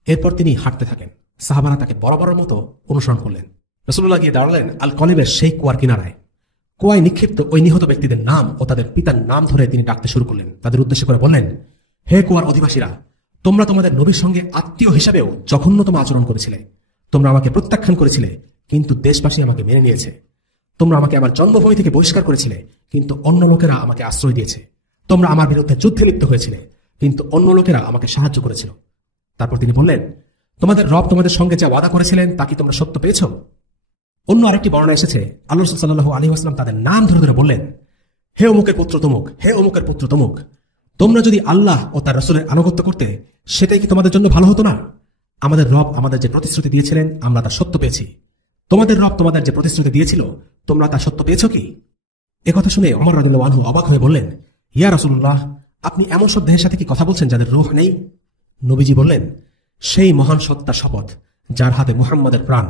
এরপর তিনি হাঁটতে থাকেন। সাহাবারা তাকে বরাবরের মতো অনুসরণ করলেন। রাসূলুল্লাহ গিয়ে দাঁড়ালেন আল কলিবের সেই কুয়ার কিনারায়। কুয়ায় নিক্ষিপ্ত ওই নিহত ব্যক্তিদের নাম ও তাদের পিতার নাম ধরে তিনি ডাকতে শুরু করলেন। তাদের উদ্দেশ্য করে বললেন, হে কুয়ার অধিবাসীরা, তোমরা তোমাদের নবীর সঙ্গে আত্মীয় হিসাবেও জঘন্যতম আচরণ করেছিলে। তোমরা আমাকে প্রত্যাখ্যান করেছিলে, কিন্তু দেশবাসী আমাকে মেনে নিয়েছে। তোমরা আমাকে আমার জন্মভূমি থেকে বহিষ্কার করেছিলে, কিন্তু অন্য লোকেরা আমাকে আশ্রয় দিয়েছে। তোমরা আমার বিরুদ্ধে যুদ্ধে লিপ্ত হয়েছিলে, কিন্তু অন্য লোকেরা আমাকে সাহায্য করেছিল। তারপর তিনি বললেন, তোমাদের রব তোমাদের সঙ্গে যা ওয়াদা করেছিলেন তা কি তোমরা সত্য পেয়েছ? অন্য আরেকটি বর্ণনা এসেছে, আল্লাহ রাসূল সাল্লাল্লাহু আলাইহি ওয়াসাল্লাম তাদের নাম ধরে ধরে বললেন, হে অমুকের পুত্র তমুক, হে অমুকের পুত্র তমুক, তোমরা যদি আল্লাহ ও তার রাসূলের আনুগত্য করতে, সেটাই কি তোমাদের জন্য ভালো হতো না? আমাদের রব আমাদের যে প্রতিশ্রুতি দিয়েছিলেন আমরা তা সত্য পেয়েছি। তোমাদের রব তোমাদের যে প্রতিশ্রুতি দিয়েছিল তোমরা তা সত্য পেয়েছ কি? একথা শুনে ওমর রাদিয়াল্লাহু আনহু অবাক হয়ে বললেন, ইয়া রাসূলুল্লাহ, আপনি এমন সব দেহের সাথে কি কথা বলছেন যাদের রূহ নেই? নবীজি বললেন, সেই মহান সত্তার শপথ যার হাতে মুহাম্মাদের প্রাণ,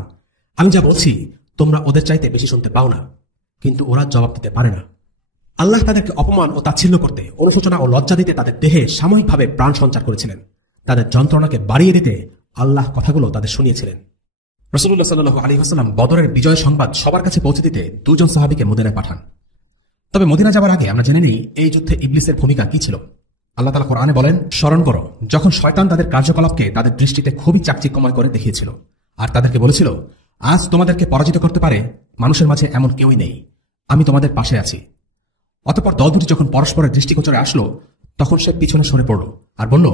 আমি যা বলছি তোমরা ওদের চাইতে বেশি শুনতে পাও না, কিন্তু ওরা জবাব দিতে পারে না। আল্লাহ তাদেরকে অপমান ও তাচ্ছিল্য করতে, অনুশোচনা ও লজ্জা দিতে তাদের দেহে সাময়িকভাবে প্রাণ সঞ্চার করেছিলেন। তাদের যন্ত্রণাকে বাড়িয়ে দিতে আল্লাহ কথাগুলো তাদের শুনিয়েছিলেন। রাসূলুল্লাহ সাল্লাল্লাহু আলাইহি ওয়াসাল্লাম বদরের বিজয় সংবাদ সবার কাছে পৌঁছে দিতে 2 জন সাহাবীকে মদিনায় পাঠান। তবে মদিনা যাবার আগে আমরা জেনে নিই এই যুদ্ধে ইবলিসের ভূমিকা কি ছিল। আল্লাহ তাআলা কোরআনে বলেন, স্মরণ করো যখন শয়তান তাদের কার্যকলাপকে তাদের দৃষ্টিতে খুবই চাকচিক্যময় করে দেখিয়েছিল আর তাদেরকে বলেছিল, আজ তোমাদেরকে পরাজিত করতে পারে মানুষের মাঝে এমন কেউই নেই। আমি তোমাদের পাশে আছি। অতঃপর দল দুটি যখন পরস্পরের দৃষ্টিগোচরে আসলো, তখন সে পিছনে সরে পড়ল আর বলল,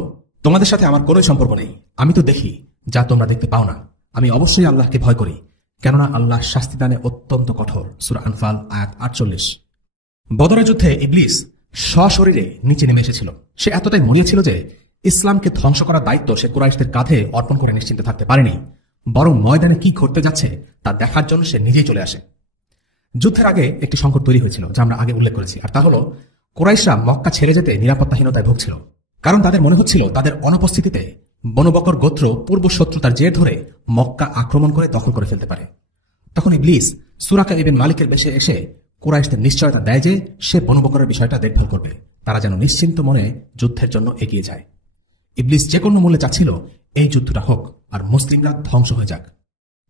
তোমাদের সাথে আমার কোনো সম্পর্ক নেই। আমি তো দেখি যা তোমরা দেখতে পাও না। আমি অবশ্যই আল্লাহকে ভয় করি, কেননা আল্লাহ শাস্তিদানে অত্যন্ত কঠোর। সূরা আনফাল আয়াত 48। বদরের যুদ্ধে ইবলিস সশরীরে নিচে নেমে এসেছিল। সে এতটাই মরিয়া ছিল যে ইসলামকে ধ্বংস করার দায়িত্ব সে কুরাইশদের কাঁধে অর্পণ করে নিশ্চিন্তে থাকতে পারেনি, বরং ময়দানে কি ঘটতে যাচ্ছে তা দেখার জন্য সে নিজেই চলে আসে। যুদ্ধের আগে একটি সংকট তৈরি হয়েছিল, যা আমরা আগে উল্লেখ করেছি, আর তা হল কুরাইশরা মক্কা ছেড়ে যেতে নিরাপত্তাহীনতায় ভুগছিল। কারণ তাদের মনে হচ্ছিল তাদের অনুপস্থিতিতে বনু বকর গোত্র পূর্ব শত্রুতার জের ধরে মক্কা আক্রমণ করে দখল করে ফেলতে পারে। তখন ইবলিস সুরাকা ইবিন মালিকের বেশে এসে কুরাইশদের নিশ্চয়তা দেয় যে সে বনু বকরের বিষয়টা দেখভাল করবে, তারা যেন নিশ্চিন্ত মনে যুদ্ধের জন্য এগিয়ে যায়। ইবলিস যে কোনো মূল্যে চাচ্ছিল এই যুদ্ধটা হোক আর মুসলিমরা ধ্বংস হয়ে যাক।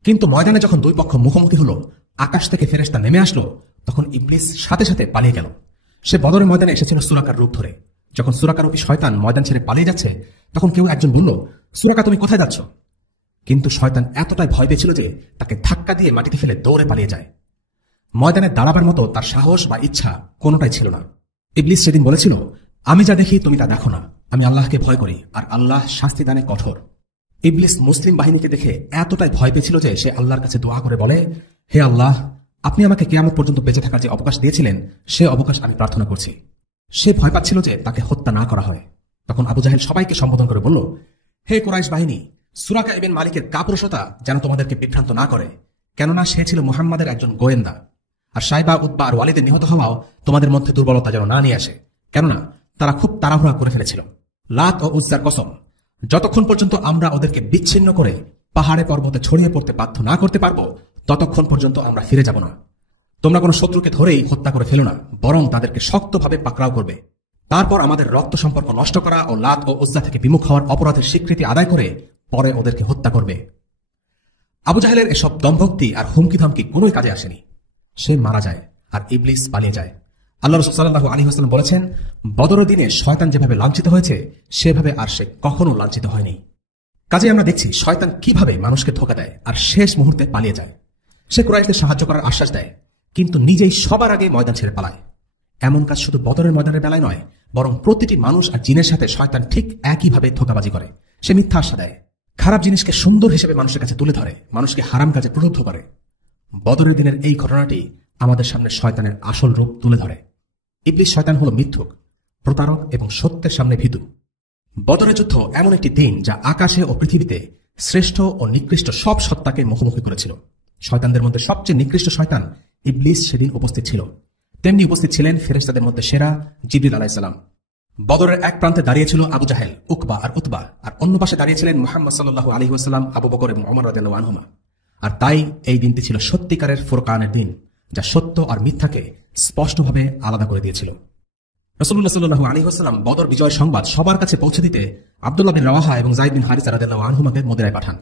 কিন্তু ময়দানে যখন দুই পক্ষ মুখোমুখি হলো, আকাশ থেকে ফেরেশতা নেমে আসলো, তখন ইবলিস সাথে সাথে পালিয়ে গেল। সে বদরের ময়দানে এসেছিল সুরাকার রূপ ধরে। যখন সুরাকারূপী শয়তান ময়দান ছেড়ে পালিয়ে যাচ্ছে, তখন কেউ একজন বলল, সুরাকা তুমি কোথায় যাচ্ছ? কিন্তু শয়তান এতটাই ভয় পেয়েছিল যে তাকে ধাক্কা দিয়ে মাটিতে ফেলে দৌড়ে পালিয়ে যায়। ময়দানে দাঁড়াবার মতো তার সাহস বা ইচ্ছা কোনোটাই ছিল না। ইবলিস সেদিন বলেছিল, আমি যা দেখি তুমি তা দেখো না। আমি আল্লাহকে ভয় করি আর আল্লাহ শাস্তিদানে কঠোর। ইবলিস মুসলিম বাহিনীকে দেখে এতটাই ভয় পেয়েছিল যে সে আল্লাহর কাছে দোয়া করে বলে, হে আল্লাহ, আপনি আমাকে কিয়ামত পর্যন্ত বেঁচে থাকার যে অবকাশ দিয়েছিলেন, সে অবকাশ আমি প্রার্থনা করছি। সে ভয় পাচ্ছিল যে তাকে হত্যা না করা হয়। তখন আবু জাহেল সবাইকে সম্বোধন করে বলল, হে কুরাইশ বাহিনী, সুরাকা ইবিন মালিকের কাপুরুষতা যেন তোমাদেরকে বিভ্রান্ত না করে, কেননা সে ছিল মুহাম্মাদের একজন গোয়েন্দা। আর সাইবা, উতবা আর ওয়ালিদের নিহত হওয়াও তোমাদের মধ্যে দুর্বলতা যেন না নিয়ে আসে, কেননা তারা খুব তাড়াহুড়া করে ফেলেছিল। লাত ও উজ্জার কসম, যতক্ষণ পর্যন্ত আমরা ওদেরকে বিচ্ছিন্ন করে পাহাড়ে পর্বতে ছড়িয়ে পড়তে বাধ্য না করতে পারবো, ততক্ষণ পর্যন্ত আমরা ফিরে যাব না। তোমরা কোনো শত্রুকে ধরেই হত্যা করে ফেলো না, বরং তাদেরকে শক্তভাবে পাকড়াও করবে। তারপর আমাদের রক্ত সম্পর্ক নষ্ট করা ও লাত ও উজ্জা থেকে বিমুখ হওয়ার অপরাধের স্বীকৃতি আদায় করে পরে ওদেরকে হত্যা করবে। আবু জাহেলের এসব দম্ভক্তি আর হুমকি ধমকি কোনোই কাজে আসেনি। সে মারা যায় আর ইবলিস পালিয়ে যায়। আল্লাহ রাসূল সাল্লাল্লাহু আলাইহি ওয়াসাল্লাম বলেছেন, বদরের দিনে শয়তান যেভাবে লাঞ্ছিত হয়েছে, সেভাবে আর সে কখনো লাঞ্ছিত হয়নি। কাজে আমরা দেখছি শয়তান কিভাবে মানুষকে ধোঁকা দেয় আর শেষ মুহূর্তে পালিয়ে যায়। সে কুরাইশদের সাহায্য করার আশ্বাস দেয়, কিন্তু নিজেই সবার আগে ময়দান ছেড়ে পালায়। এমন কাজ শুধু বদরের ময়দানের বেলায় নয়, বরং প্রতিটি মানুষ আর জিনের সাথে শয়তান ঠিক একইভাবে ধোঁকাবাজি করে। সে মিথ্যা আশা দেয়, খারাপ জিনিসকে সুন্দর হিসেবে মানুষের কাছে তুলে ধরে, মানুষকে হারাম কাজে প্রলুব্ধ করে। বদরের দিনের এই ঘটনাটি আমাদের সামনে শয়তানের আসল রূপ তুলে ধরে। ইবলিস শয়তান হল মিথ্যুক, প্রতারক এবং সত্যের সামনে ভীতু। বদরের যুদ্ধ এমন একটি দিন যা আকাশে ও পৃথিবীতে শ্রেষ্ঠ ও নিকৃষ্ট সব সত্তাকে মুখোমুখি করেছিল। শয়তানদের মধ্যে সবচেয়ে নিকৃষ্ট শয়তান ইবলিস সেদিন উপস্থিত ছিল। তেমনি উপস্থিত ছিলেন ফেরেশতাদের মধ্যে সেরা জিবরিল আলাইহিস সালাম। বদরের এক প্রান্তে দাঁড়িয়েছিল আবু জাহেল, উকবা আর উতবা, আর অন্য পাশে দাঁড়িয়েছিলেন মুহাম্মদ সাল্লাল্লাহু আলাইহি ওয়াসাল্লাম, আবু বকর এবং ওমর রাদিয়াল্লাহু আনহুমা। আর তাই এই দিনটি ছিল সত্যিকারের ফুরকানের দিন, যা সত্য আর মিথ্যাকে স্পষ্টভাবে আলাদা করে দিয়েছিল। রাসূলুল্লাহ সাল্লাল্লাহু আলাইহি ওয়াসাল্লাম বদর বিজয় সংবাদ সবার কাছে পৌঁছে দিতে আব্দুল্লাহ বিন রাওয়াহা এবং যায়েদ বিন হারিসা রাদিয়াল্লাহু আনহুমাকে মদিনায় পাঠান।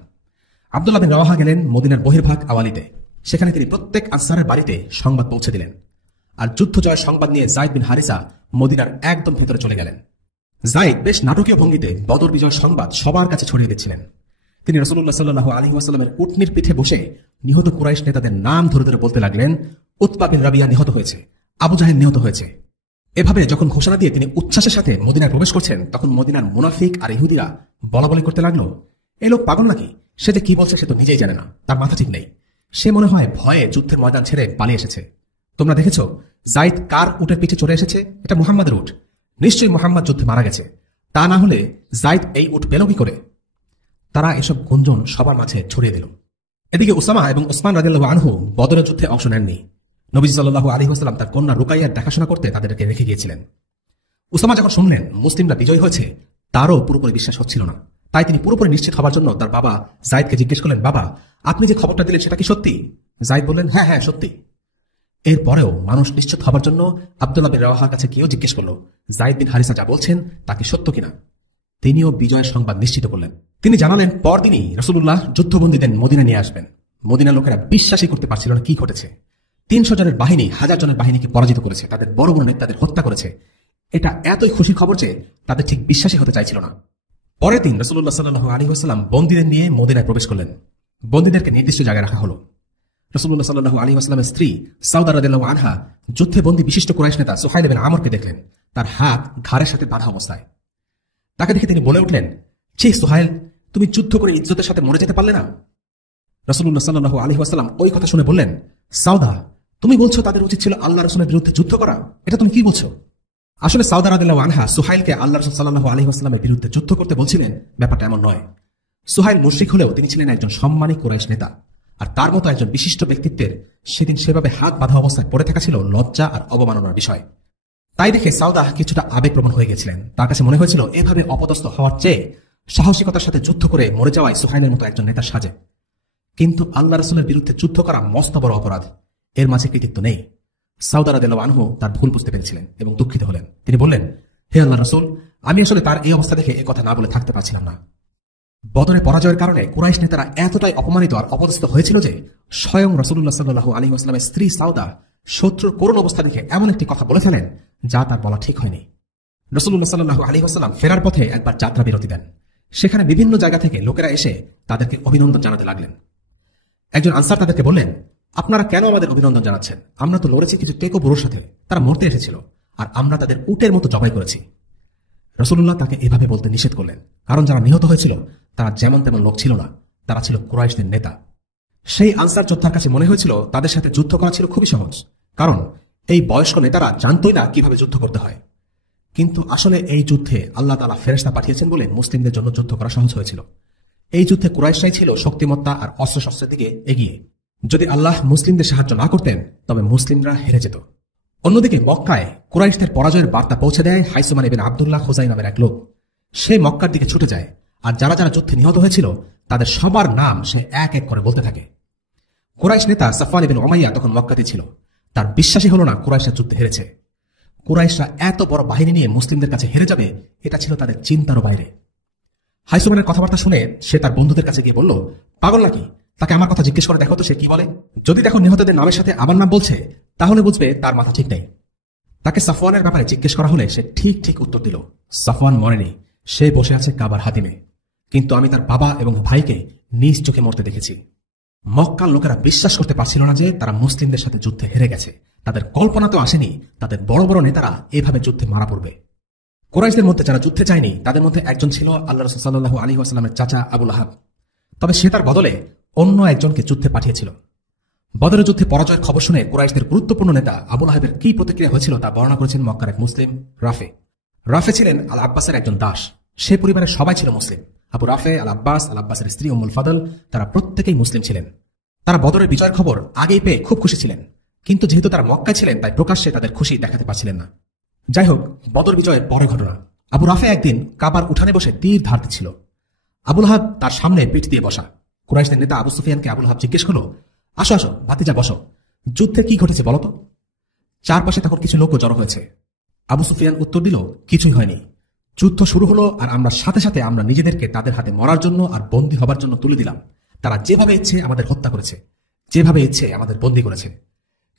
আব্দুল্লাহ বিন রাওয়াহা গেলেন মদিনার বহির্ভাগ আওয়ালিতে। সেখানে তিনি প্রত্যেক আনসারের বাড়িতে সংবাদ পৌঁছে দিলেন। আর যুদ্ধ জয়ের সংবাদ নিয়ে যায়েদ বিন হারিসা মদিনার একদম ভেতরে চলে গেলেন। যায়েদ বেশ নাটকীয় ভঙ্গিতে বদর বিজয় সংবাদ সবার কাছে ছড়িয়ে দিচ্ছিলেন। তিনি রাসূলুল্লাহ সাল্লাল্লাহু আলাইহি ওয়াসাল্লামের উটনির পিঠে বসে নিহত কুরাইশ নেতাদের নাম ধরে ধরে বলতে লাগলেন, উতবা বিন রাবিয়া নিহত হয়েছে, আবু জাহেল নিহত হয়েছে। এভাবে যখন ঘোষণা দিয়ে তিনি উচ্ছ্বাসের সাথে মদিনায় প্রবেশ করছেন, তখন মদিনার মুনাফিক আর ইহুদিরা বলাবলি করতে লাগলো, এই লোক পাগল নাকি? সে যে কি বলছে সে তো নিজেই জানে না, তার মাথা ঠিক নেই। সে মনে হয় ভয়ে যুদ্ধের ময়দান ছেড়ে পালিয়ে এসেছে। তোমরা দেখেছ যায়েদ কার উটের পিঠে চড়ে এসেছে? এটা মুহাম্মাদের উট। নিশ্চয়ই মুহাম্মদ যুদ্ধে মারা গেছে, তা না হলে যায়েদ এই উট পেল কি করে? তারা এসব গুঞ্জন সবার মাঝে ছড়িয়ে দিল। এদিকে উসামা এবং উসমান রাদিয়াল্লাহু আনহু বদরের যুদ্ধে অংশ নেননি। নবীজি সাল্লাল্লাহু আলাইহি ওয়াসাল্লাম তার কন্যা রুকাইয়ার দেখাশোনা করতে তাদেরকে রেখে গিয়েছিলেন। উসামা যখন শুনলেন মুসলিমরা বিজয়ী হয়েছে, তারও পুরোপুরি বিশ্বাস হচ্ছিল না। তাই তিনি পুরোপুরি নিশ্চিত হবার জন্য তার বাবা যায়েদকে জিজ্ঞেস করলেন, বাবা, আপনি যে খবরটা দিলেন সেটা কি সত্যি? যায়েদ বললেন, হ্যাঁ হ্যাঁ সত্যি। এরপরেও মানুষ নিশ্চিত হবার জন্য আব্দুল্লাহ বিন রাওয়াহার কাছে গিয়েও জিজ্ঞেস করল, যায়েদ বিন হারিসা যা বলছেন তা কি সত্য কিনা? তিনিও বিজয়ের সংবাদ নিশ্চিত করলেন। তিনি জানালেন পরদিনই রাসূলুল্লাহ যুদ্ধবন্দীদের মদিনা নিয়ে আসবেন। মদিনার লোকেরা বিশ্বাসই করতে পারছিল না কি ঘটেছে। ৩০০ জনের বাহিনী ১০০০ জনের বাহিনীকে পরাজিত করেছে, তাদের বড় বড় নেতাদের হত্যা করেছে। এটা এতই খুশির খবর যে তাদের ঠিক বিশ্বাসই হতে চাইছিল না। পরের দিন রাসূলুল্লাহ সাল্লাল্লাহু আলাইহি ওয়াসাল্লাম বন্দীদের নিয়ে মদিনায় প্রবেশ করলেন। বন্দীদেরকে নির্দিষ্ট জায়গায় রাখা হলো। রাসূলুল্লাহ সাল্লাল্লাহু আলাইহি ওয়াসাল্লামের স্ত্রী সাউদা রাদিয়াল্লাহু আনহা যুদ্ধে বন্দী বিশিষ্ট কুরাইশ নেতা সুহাইল ইবনে আমরকে দেখলেন তার হাত ঘাড়ের সাথে বাঁধা অবস্থায়। তাকে দেখে তিনি বলে উঠলেন, ছি সুহাইল, তুমি যুদ্ধ করে ইজ্জতের সাথে মরে যেতে পারলে না? রাসূলুল্লাহ সাল্লাল্লাহু আলাইহি ওয়াসাল্লাম ওই কথা শুনে বললেন, সাউদা, তুমি বলছো তাদের উচিত ছিল আল্লাহ রাসূলের বিরুদ্ধে যুদ্ধ করা? এটা তুমি কি বলছো? আসলে সাউদা রাদিয়াল্লাহু আনহা সুহাইলকে আল্লাহ রাসূল সাল্লাল্লাহু আলাইহি ওয়াসাল্লামের বিরুদ্ধে যুদ্ধ করতে বলছিলেন, ব্যাপারটা এমন নয়। সুহাইল মুশরিক হলেও তিনি ছিলেন একজন সম্মানী কুরাইশ নেতা, আর তার মতো একজন বিশিষ্ট ব্যক্তিত্বের সেদিন সেভাবে হাত বাঁধা অবস্থায় পড়ে থাকা ছিল লজ্জা আর অবমাননার বিষয়। তাই দেখে সাউদা কিছুটা আবেগপ্রবণ হয়ে গেছিলেন। তার কাছে মনে হয়েছিল এভাবে অপদস্থ হওয়ার চেয়ে সাহসিকতার সাথে যুদ্ধ করে মরে যাওয়াই সুহাইলের মতো একজন নেতা সাজে। কিন্তু আল্লাহ রাসূলের বিরুদ্ধে যুদ্ধ করা মস্ত বড় অপরাধ, এর মাঝে কৃতিত্ব নেই। সাউদা রাদিয়াল্লাহু আনহু তার ভুল বুঝতে পেরেছিলেন এবং দুঃখিত হলেন। তিনি বললেন, হে আল্লাহর রাসূল, আমি আসলে তার এই অবস্থা দেখে একথা না বলে থাকতে পারছিলাম না। বদরে পরাজয়ের কারণে কুরাইশ নেতারা এতটাই অপমানিত আর অপদস্থ হয়েছিল যে স্বয়ং রাসূলুল্লাহ সাল্লাল্লাহু আলাইহি ওয়াসাল্লামের স্ত্রী সাউদা শত্রুর করুণ অবস্থা দেখে এমন একটি কথা বলে ফেলেন যা তার বলা ঠিক হয়নি। রাসূলুল্লাহ সাল্লাল্লাহু আলাইহি ওয়াসাল্লাম ফেরার পথে একবার যাত্রা বিরতি দেন। সেখানে বিভিন্ন জায়গা থেকে লোকেরা এসে তাদেরকে অভিনন্দন জানাতে লাগলেন। একজন আনসার তাদেরকে বললেন, আপনারা কেন আমাদের অভিনন্দন জানাচ্ছেন? আমরা তো লড়েছি কিছু টেকো বুড়োর সাথে, তারা মরতে এসেছিল, আর আমরা তাদের উটের মতো জবাই করেছি। রাসূলুল্লাহ তাকে এভাবে বলতে নিষেধ করলেন, কারণ যারা নিহত হয়েছিল তারা যেমন তেমন লোক ছিল না, তারা ছিল কুরাইশদের নেতা। সেই আনসার যোদ্ধার কাছে মনে হয়েছিল তাদের সাথে যুদ্ধ করা ছিল খুবই সহজ, কারণ এই বয়স্ক নেতারা জানতই না কিভাবে যুদ্ধ করতে হয়। কিন্তু আসলে এই যুদ্ধে আল্লাহ তাআলা ফেরেশতা পাঠিয়েছেন বলে মুসলিমদের জন্য যুদ্ধ করা সহজ হয়েছিল। এই যুদ্ধে কুরাইশরাই ছিল শক্তিমত্তা আর অস্ত্রশস্ত্রের দিকে এগিয়ে। যদি আল্লাহ মুসলিমদের সাহায্য না করতেন তবে মুসলিমরা হেরে যেত। অন্যদিকে মক্কায় কুরাইশদের পরাজয়ের বার্তা পৌঁছে দেয় হাইসুমান ইবনে আব্দুল্লাহ খুজাই নামের এক লোক। সে মক্কার দিকে ছুটে যায়, আর যারা যারা যুদ্ধে নিহত হয়েছিল তাদের সবার নাম সে এক এক করে বলতে থাকে। কুরাইশ নেতা সাফওয়ান ইবনে উমাইয়া তখন মক্কাতে ছিল। তার বিশ্বাসই হল না কুরাইশরা যুদ্ধে হেরেছে। কুরাইশরা এত বড় বাহিনী নিয়ে মুসলিমদের কাছে হেরে যাবে, এটা ছিল তাদের চিন্তারও বাইরে। হাইসুমানের কথাবার্তা শুনে সে তার বন্ধুদের কাছে গিয়ে বলল, পাগল নাকি? তাকে আমার কথা জিজ্ঞেস করে দেখো তো সে কি বলে। যদি দেখো নিহতদের নামের সাথে আমার নাম বলছে, তাহলে বুঝবে তার মাথা ঠিক নেই। তাকে সাফওয়ানের ব্যাপারে জিজ্ঞেস করা হলে সে ঠিক ঠিক উত্তর দিল, সাফওয়ান মরেনি, সে বসে আছে কাবার হাতিমে, কিন্তু আমি তার বাবা এবং ভাইকে নিজ চোখে মরতে দেখেছি। মক্কার লোকেরা বিশ্বাস করতে পারছিল না যে তারা মুসলিমদের সাথে যুদ্ধে হেরে গেছে। তাদের কল্পনাতেও আসেনি তাদের বড় বড় নেতারা এভাবে যুদ্ধে মারা পড়বে। কুরাইশদের মধ্যে যারা যুদ্ধে চায়নি তাদের মধ্যে একজন ছিল আল্লাহ রাসূল সাল্লাল্লাহু আলাইহি ওয়াসাল্লামের চাচা আবু লাহাব। তবে সে তার বদলে অন্য একজনকে যুদ্ধে পাঠিয়েছিল। বদরের যুদ্ধে পরাজয়ের খবর শুনে কুরাইশদের গুরুত্বপূর্ণ নেতা আবু লাহাবের কি প্রতিক্রিয়া হয়েছিল তা বর্ণনা করেছেন মক্কার এক মুসলিম রাফে। রাফে ছিলেন আল আব্বাসের একজন দাস। সে পরিবারের সবাই ছিল মুসলিম। আবু রাফে, আল আব্বাসের স্ত্রী উম্মুল ফাদল, তারা প্রত্যেকেই মুসলিম ছিলেন। তারা বদরের বিজয়ের খবর আগেই পেয়ে খুব খুশি ছিলেন, কিন্তু যেহেতু তারা মক্কায় ছিলেন তাই প্রকাশ্যে তাদের খুশি দেখাতে পারছিলেন না। যাই হোক, বদর বিজয়ের পরের ঘটনা। আবু রাফে একদিন কাবার উঠানে বসে তীর ধার দিচ্ছিল। আবু লাহাব তার সামনে পিঠ দিয়ে বসা। কুরাইশদের নেতা আবু সুফিয়ানকে আবু লাহাব জিজ্ঞেস করল, আসো আসো ভাতিজা বসো, যুদ্ধে কি ঘটেছে বলো তো। চারপাশে তখন কিছু লোকও জড়ো হয়েছে। আবু সুফিয়ান উত্তর দিল, কিছুই হয়নি। যুদ্ধ শুরু হলো আর আমরা সাথে সাথে আমরা নিজেদেরকে তাদের হাতে মরার জন্য আর বন্দী হবার জন্য তুলে দিলাম। তারা যেভাবে ইচ্ছে আমাদের হত্যা করেছে, যেভাবে ইচ্ছে আমাদের বন্দী করেছে।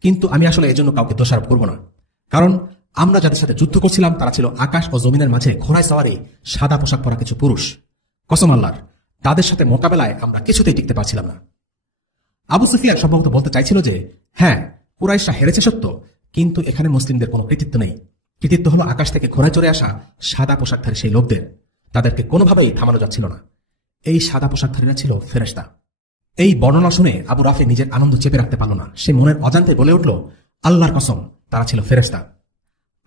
কিন্তু আমি আসলে এজন্য কাউকে দোষারোপ করব না, কারণ আমরা যাদের সাথে যুদ্ধ করছিলাম তারা ছিল আকাশ ও জমিনের মাঝে ঘোড়ায় সওয়ারি সাদা পোশাক পরা কিছু পুরুষ। কসম আল্লাহর, তাদের সাথে মোকাবেলায় আমরা কিছুতেই টিকতে পারছিলাম না। আবু সুফিয়ান সম্ভবত বলতে চাইছিল যে হ্যাঁ, কুরাইশরা হেরেছে সত্য, কিন্তু এখানে মুসলিমদের কোনো কৃতিত্ব নেই। কৃতিত্ব হলো আকাশ থেকে ঘোড়ায় চড়ে আসা সাদা পোশাকধারী সেই লোকদের। তাদেরকে কোনোভাবেই থামানো যাচ্ছিল না। এই সাদা পোশাকধারীরা ছিল ফেরেশতা। এই বর্ণনা শুনে আবু রাফি নিজের আনন্দ চেপে রাখতে পারল না। সে মনের অজান্তে বলে উঠল, আল্লাহর কসম, তারা ছিল ফেরেশতা।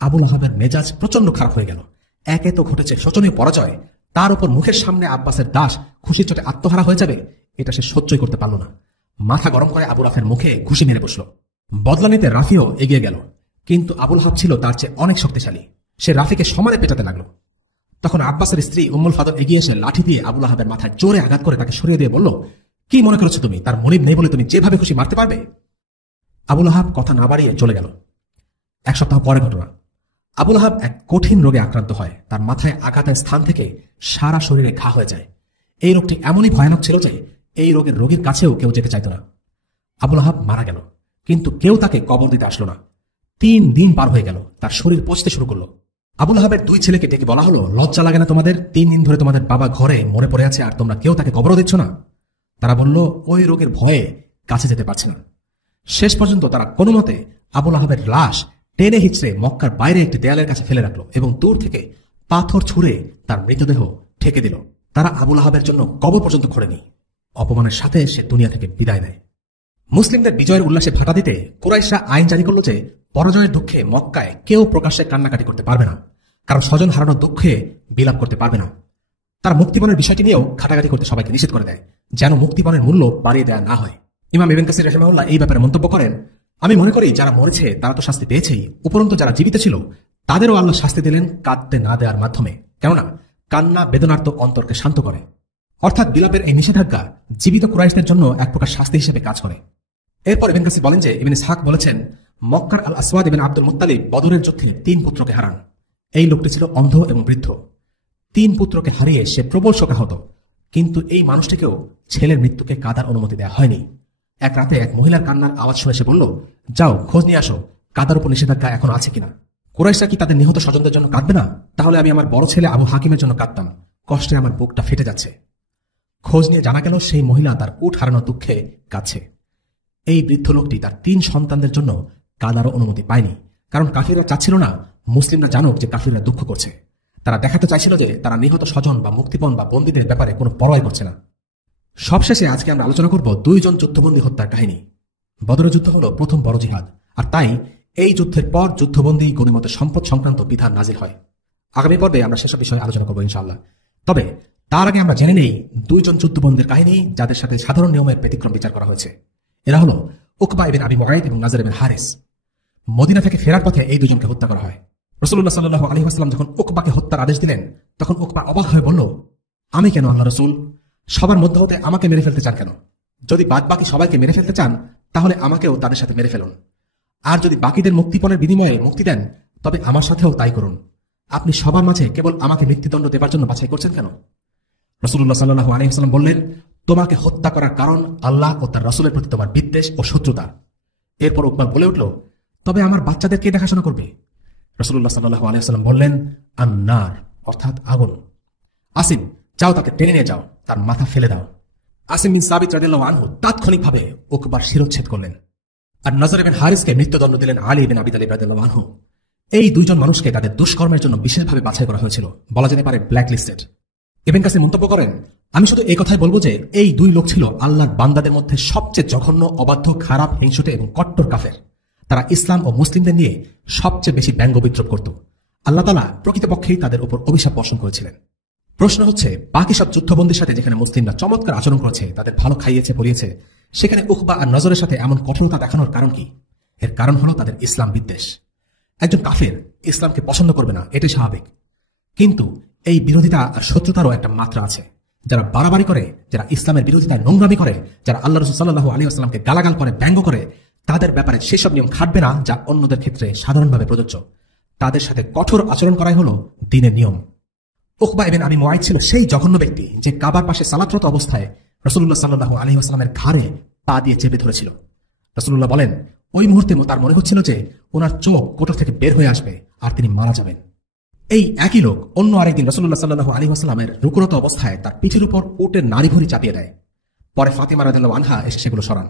আবু লাহাবের মেজাজ প্রচন্ড খারাপ হয়ে গেল। একে তো ঘটেছে শোচনীয় পরাজয়, তার উপর মুখের সামনে আব্বাসের দাস খুশির চোটে আত্মহারা হয়ে যাবে, এটা সে সহ্যই করতে পারল না। মাথা গরম করে আবু রাফের মুখে ঘুষি মেরে বসল। বদলা নিতে রাফিও এগিয়ে গেল, কিন্তু আবু লাহাব ছিল তার চেয়ে অনেক শক্তিশালী। সে রাফিকে সমানে পেটাতে লাগলো। তখন আব্বাসের স্ত্রী উম্মুল ফাদল এগিয়ে এসে লাঠি দিয়ে আবু লাহাবের মাথায় জোরে আঘাত করে তাকে সরিয়ে দিয়ে বলল, কি মনে করেছো তুমি তার মনিব নেই বলে তুমি যেভাবে খুশি মারতে পারবে? আবু লাহাব কথা না বাড়িয়ে চলে গেল। এক সপ্তাহ পরে ঘটনা। আবু লাহাব এক কঠিন রোগে আক্রান্ত হয়। তার মাথায় আঘাতের স্থান থেকে সারা শরীরে ঘা হয়ে যায়। এই রোগটি এমনই ভয়ানক ছিল যে এই রোগের রোগীর কাছেও কেউ যেতে চাইত না। আবু লাহাব মারা গেল, কিন্তু কেউ তাকে কবর দিতে আসলো না। 3 দিন পার হয়ে গেল, তার শরীর পচতে শুরু করলো। আবু লাহাবের 2 ছেলেকে ডেকে বলা হলো, লজ্জা লাগে না তোমাদের? 3 দিন ধরে তোমাদের বাবা ঘরে মরে পড়ে আছে আর তোমরা কেউ তাকে কবরও দিচ্ছ না। তারা বলল, ওই রোগের ভয়ে কাছে যেতে পারছে না। শেষ পর্যন্ত তারা কোনো মতে আবুল আহাবের লাশ টেনে হিচড়ে মক্কার বাইরে একটি দেয়ালের কাছে ফেলে রাখলো এবং দূর থেকে পাথর ছুঁড়ে তার মৃতদেহ ঠেকে দিল। তারা আবুল আহাবের জন্য কবর পর্যন্ত খোঁড়েনি। অপমানের সাথে সে দুনিয়া থেকে বিদায় নেয়। মুসলিমদের বিজয়ের উল্লাসে ভাটা দিতে কুরাইশরা আইন জারি করল যে পরাজয়ের দুঃখে মক্কায় কেউ প্রকাশ্যে কান্নাকাটি করতে পারবে না, কারণ স্বজন হারানোর দুঃখে বিলাপ করতে পারবে না। তার মুক্তিপণের বিষয়টি নিয়েও ঘাটাঘাটি করতে সবাইকে নিষেধ করে দেয়, যেন মুক্তিপণের মূল্য বাড়িয়ে দেওয়া না হয়। ইমাম ইবনে কাসির রাহিমাহুল্লাহ এই ব্যাপারে মন্তব্য করেন, আমি মনে করি যারা মরেছে তারা তো শাস্তি পেয়েছেই, উপরন্তু যারা জীবিত ছিল তাদেরও আল্লাহ শাস্তি দিলেন কাঁদতে না দেওয়ার মাধ্যমে, কেননা কান্না বেদনার্ত অন্তরকে শান্ত করে। অর্থাৎ বিলাপের এই নিষেধাজ্ঞা জীবিত কুরাইশদের জন্য এক প্রকার শাস্তি হিসেবে কাজ করে। এরপর ইবনে কাসির বলেন যে ইবনে ইসহাক বলেছেন, মক্কার আল আসওয়াদ ইবনে আব্দুল মুত্তালিব বদরের যুদ্ধে 3 পুত্রকে হারান। এই লোকটি ছিল অন্ধ এবং বৃদ্ধ। 3 পুত্রকে হারিয়ে সে প্রবল শোকাহত, কিন্তু এই মানুষটিকেও ছেলের মৃত্যুকে কাঁদার অনুমতি দেওয়া হয়নি। এক রাতে এক মহিলার কান্নার আওয়াজ শুনে সে বলল, যাও খোঁজ নিয়ে আসো কাঁদার উপর নিষেধাজ্ঞা এখন আছে কিনা। কুরাইশরা কি তাদের নিহত স্বজনদের জন্য কাঁদবে না? তাহলে আমি আমার বড় ছেলে আবু হাকিমের জন্য কাঁদতাম, কষ্টে আমার বুকটা ফেটে যাচ্ছে। খোঁজ নিয়ে জানা গেল সেই মহিলা তার উট হারানোর দুঃখে কাঁদছে। এই বৃদ্ধ লোকটি তার 3 সন্তানদের জন্য কাঁদারও অনুমতি পায়নি, কারণ কাফিররা চাচ্ছিল না মুসলিমরা জানুক যে কাফিররা দুঃখ করছে। তারা দেখাতে চাইছিল যে তারা নিহত স্বজন বা মুক্তিপণ বা বন্দীদের ব্যাপারে কোনো পরোয়া করছে না। সবশেষে আজকে আমরা আলোচনা করব 2 জন যুদ্ধবন্দী হত্যার কাহিনী। বদরের যুদ্ধ হল প্রথম বড় জিহাদ, আর তাই এই যুদ্ধের পর যুদ্ধবন্দী গনিমতের সম্পদ সংক্রান্ত বিধান নাজিল হয়। আগামী পর্বে আমরা সেসব বিষয়ে আলোচনা করব ইনশাআল্লাহ। তবে তার আগে আমরা জেনে নেই 2 জন যুদ্ধবন্দীর কাহিনী যাদের সাথে সাধারণ নিয়মের ব্যতিক্রম বিচার করা হয়েছে। এরা হলো উকবা ইবনে আবি মুআইদ এবং নাজর ইবনে হারিস। মদিনা থেকে ফেরার পথে এই 2 জনকে হত্যা করা হয়। রাসূলুল্লাহ সাল্লাল্লাহু আলাইহি ওয়াসাল্লাম যখন উকবাকে হত্যার আদেশ দিলেন, তখন উকবা অবাক হয়ে বলল, আমি কেন আল্লাহ রাসূল? সবার মধ্যে হতে আমাকে মেরে ফেলতে চান কেন? যদি বাকি সবাইকে মেরে ফেলতে চান তাহলে আমাকেও তাদের সাথে মেরে ফেলুন, আর যদি বাকিদের মুক্তিপণের বিনিময়ে মুক্তি দেন তবে আমার সাথেও তাই করুন। আপনি সবার মাঝে কেবল আমাকে মৃত্যুদণ্ড দেবার জন্য বাছাই করছেন কেন? রাসূলুল্লাহ সাল্লাল্লাহু আলাইহি ওয়াসাল্লাম বললেন, তোমাকে হত্যা করার কারণ আল্লাহ ও তার রাসূলের প্রতি তোমার বিদ্বেষ ও শত্রুতা। এরপর উকবা বলে উঠল, তবে আমার বাচ্চাদের কে দেখাশোনা করবে? রাসূলুল্লাহ সাল্লাল্লাহু আলাইহি ওয়াসাল্লাম বললেন, আন-নার, অর্থাৎ আগুন। আসিম, যাও তাকে টেনে নিয়ে যাও, তার মাথা ফেলে দাও। আসিম বিন সাবিত রাদিয়াল্লাহু আনহু তাৎক্ষণিকভাবে উকবার শিরচ্ছেদ করলেন, আর নজর ইবনে হারিসকে মৃত্যুদণ্ড দিলেন আলী ইবনে আবি তালিব রাদিয়াল্লাহু আনহু। এই 2 জন মানুষকে তাদের দুষ্কর্মের জন্য বিশেষভাবে বাছাই করা হয়েছিল, বলা যেতে পারে ব্ল্যাক লিস্টেড। ইবনে কাসির মন্তব্য করেন, আমি শুধু এই কথাই বলবো যে এই 2 লোক ছিল আল্লাহর বান্দাদের মধ্যে সবচেয়ে জঘন্য, অবাধ্য, খারাপ, হিংসুটে এবং কট্টর কাফের। তারা ইসলাম ও মুসলিমদের নিয়ে সবচেয়ে বেশি ব্যঙ্গ বিদ্রুপ করত। আল্লাহ তাআলা প্রকৃতপক্ষেই তাদের উপর অভিশাপ বর্ষণ করেছিলেন। প্রশ্ন হচ্ছে, বাকি সব যুদ্ধবন্দীর সাথে যেখানে মুসলিমরা চমৎকার আচরণ করেছে, তাদের ভালো খাইয়েছে, পরিয়েছে, সেখানে উকবা আর নজরের সাথে এমন কঠোরতা দেখানোর কারণ কি? এর কারণ হলো তাদের ইসলাম বিদ্বেষ। একজন কাফের ইসলামকে পছন্দ করবে না, এটাই স্বাভাবিক। কিন্তু এই বিরোধিতা আর শত্রুতারও একটা মাত্রা আছে। যারা বাড়াবাড়ি করে, যারা ইসলামের বিরোধিতায় নোংরামি করে, যারা আল্লাহ রাসূল সাল্লাল্লাহু আলাইহি ওয়াসাল্লামকে গালাগাল করে, ব্যঙ্গ করে, তাদের ব্যাপারে সেসব নিয়ম খাটবে না যা অন্যদের ক্ষেত্রে সাধারণভাবে প্রযোজ্য। তাদের সাথে কঠোর আচরণ করাই হলো দ্বীনের নিয়ম। উকবা ইবনে আবি মুআইদ ছিল সেই জঘন্য ব্যক্তি যে কাবার পাশে সালাতরত অবস্থায় রাসূলুল্লাহ সাল্লাল্লাহু আলাইহি ওয়াসাল্লামের ঘাড়ে পা দিয়ে চেপে ধরেছিল। রাসূলুল্লাহ বলেন, ওই মুহূর্তে তার মনে হচ্ছিল যে ওনার চোখ কোটর থেকে বের হয়ে আসবে আর তিনি মারা যাবেন। এই একই লোক অন্য আরেকদিন রাসূলুল্লাহ সাল্লাল্লাহু আলাইহি ওয়াসাল্লামের রুকুরত অবস্থায় তার পিঠের উপর উটের নাড়িভুঁড়ি চাপিয়ে দেয়। পরে ফাতিমা রাদিয়াল্লাহু আনহা এসে সেগুলো সরান।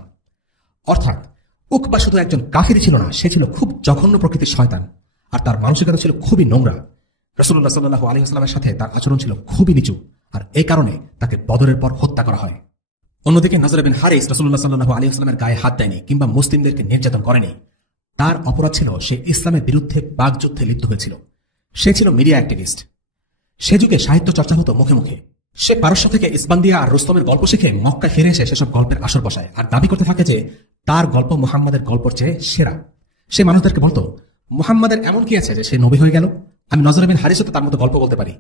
অর্থাৎ উকবা শুধু একজন কাফিরই ছিল না, সে ছিল খুব জঘন্য প্রকৃতির শয়তান, আর তার মানসিকতা ছিল খুবই নোংরা। রাসূলুল্লাহ সাল্লাল্লাহু আলাইহি ওয়াসাল্লামের সাথে তার আচরণ ছিল খুবই নিচু, আর এই কারণে তাকে বদরের পর হত্যা করা হয়। অন্যদিকে নজর ইবনে হারিস রাসূলুল্লাহ সাল্লাল্লাহু আলাইহি ওয়াসাল্লামের গায়ে হাত দেয়নি কিংবা মুসলিমদেরকে নির্যাতন করেনি। তার অপরাধ ছিল সে ইসলামের বিরুদ্ধে বাকযুদ্ধে লিপ্ত হয়েছিল। সে ছিল মিডিয়া অ্যাক্টিভিস্ট। সে যুগে সাহিত্য চর্চা হতো মুখে মুখে। সে পারস্য থেকে ইসবান্দিয়া আর রুস্তমের গল্প শিখে মক্কায় ফিরে এসে সেসব গল্পের আসর বসায় আর দাবি করতে থাকে যে তার গল্প মুহাম্মাদের গল্পের চেয়ে সেরা। সে মানুষদেরকে বলতো, মুহাম্মাদের এমন কি আছে যে সে নবী হয়ে গেল? আমি নজর ইবনে হারিসও তো তার মতো গল্প বলতে পারি।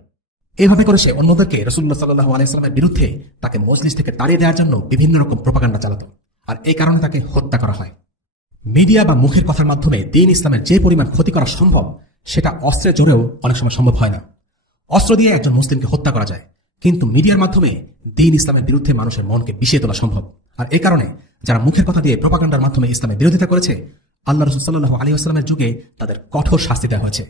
এভাবে করে সে অন্যদেরকে রাসূলুল্লাহ সাল্লাল্লাহু আলাইহি ওয়াসাল্লামের বিরুদ্ধে তাকে মজলিস থেকে তাড়িয়ে দেওয়ার জন্য বিভিন্ন রকম প্রপাগান্ডা চালাতো, আর এই কারণে তাকে হত্যা করা হয়। মিডিয়া বা মুখের কথার মাধ্যমে দ্বীন ইসলামের যে পরিমাণ ক্ষতি করা সম্ভব, সেটা অস্ত্রের জোরেও অনেক সময় সম্ভব হয় না। অস্ত্র দিয়ে একজন মুসলিমকে হত্যা করা যায়, কিন্তু মিডিয়ার মাধ্যমে দ্বীন ইসলামের বিরুদ্ধে মানুষের মনকে বিষিয়ে তোলা সম্ভব। আর এই কারণে যারা মুখের কথা দিয়ে প্রপাগান্ডার মাধ্যমে ইসলামের বিরোধিতা করেছে, আল্লাহ রাসূল সাল্লাল্লাহু আলাইহি ওয়াসাল্লামের যুগে তাদের কঠোর শাস্তি দেওয়া হয়েছে।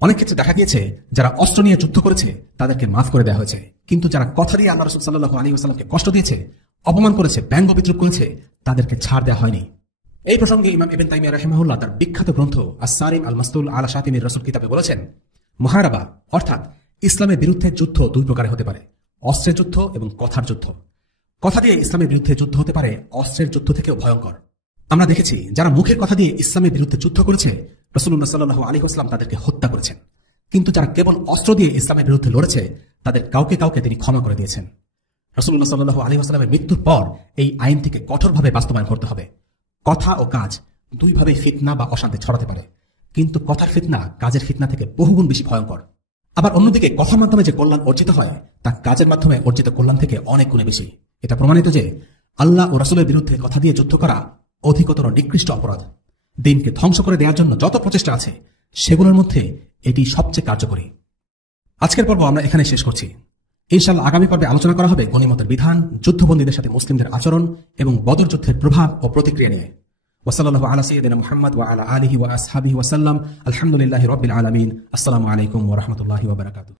অনেক ক্ষেত্রে দেখা গিয়েছে যারা অস্ত্র নিয়ে যুদ্ধ করেছে তাদেরকে মাফ করে দেওয়া হয়েছে, কিন্তু যারা কথা দিয়ে আল্লাহ রাসূল সাল্লাল্লাহু আলাইহি ওয়াসাল্লামকে কষ্ট দিয়েছে, অপমান করেছে, ব্যঙ্গ বিদ্রুপ করেছে, তাদেরকে ছাড় দেওয়া হয়নি। এই প্রসঙ্গে ইমাম ইবনে তাইমিয়া রাহিমাহুল্লাহ তার বিখ্যাত গ্রন্থ আস-সারিম আল-মাসতুল আলা শাতিমির রাসূল কিতাবে বলেছেন, মুহারাবা অর্থাৎ ইসলামের বিরুদ্ধে যুদ্ধ দুই প্রকারে হতে পারে, অস্ত্রের যুদ্ধ এবং কথার যুদ্ধ। কথা দিয়ে ইসলামের বিরুদ্ধে যুদ্ধ হতে পারে অস্ত্রের যুদ্ধ থেকেও ভয়ঙ্কর। আমরা দেখেছি যারা মুখের কথা দিয়ে ইসলামের বিরুদ্ধে যুদ্ধ করেছে, রাসূলুল্লাহ সাল্লাল্লাহু আলাইহি ওয়াসাল্লাম তাদেরকে হত্যা করেছেন। কিন্তু যারা কেবল অস্ত্র দিয়ে ইসলামের বিরুদ্ধে লড়েছে, তাদের কাউকে কাউকে তিনি ক্ষমা করে দিয়েছেন। রাসূলুল্লাহ সাল্লাল্লাহু আলাইহি ওয়াসাল্লামের মৃত্যুর পর এই আইনটিকে কঠোরভাবে বাস্তবায়ন করতে হবে। কথা ও কাজ দুইভাবে ফিতনা বা অশান্তি ছড়াতে পারে, কিন্তু কথার ফিতনা কাজের ফিতনা থেকে বহুগুণ বেশি ভয়ঙ্কর। আবার অন্যদিকে কথার মাধ্যমে যে কল্যাণ অর্জিত হয়, তা কাজের মাধ্যমে অর্জিত কল্যাণ থেকে অনেক গুণে বেশি। এটা প্রমাণিত যে আল্লাহ ও রাসূলের বিরুদ্ধে কথা দিয়ে যুদ্ধ করা অধিকতর নিকৃষ্ট অপরাধ। দিনকে ধ্বংস করে দেওয়ার জন্য যত প্রচেষ্টা আছে, সেগুলোর মধ্যে এটি সবচেয়ে কার্যকরী। আজকের পর্ব আমরা এখানে শেষ করছি। ইনশাআল্লাহ আগামী পর্বে আলোচনা করা হবে গনিমতের বিধান, যুদ্ধবন্দীদের সাথে মুসলিমদের আচরণ এবং বদর যুদ্ধের প্রভাব ও প্রতিক্রিয়া নিয়ে। ওয়াসাল্লাল্লাহু আলা সাইয়্যিদিনা মুহাম্মদ ওয়া আলা আলিহি ওয়া আসহাবিহি ওয়া সাল্লাম। আলহামদুলিল্লাহি রাব্বিল আলামিন। আসসালামু আলাইকুম ওয়া রাহমাতুল্লাহি ওয়া বারাকাতুহু।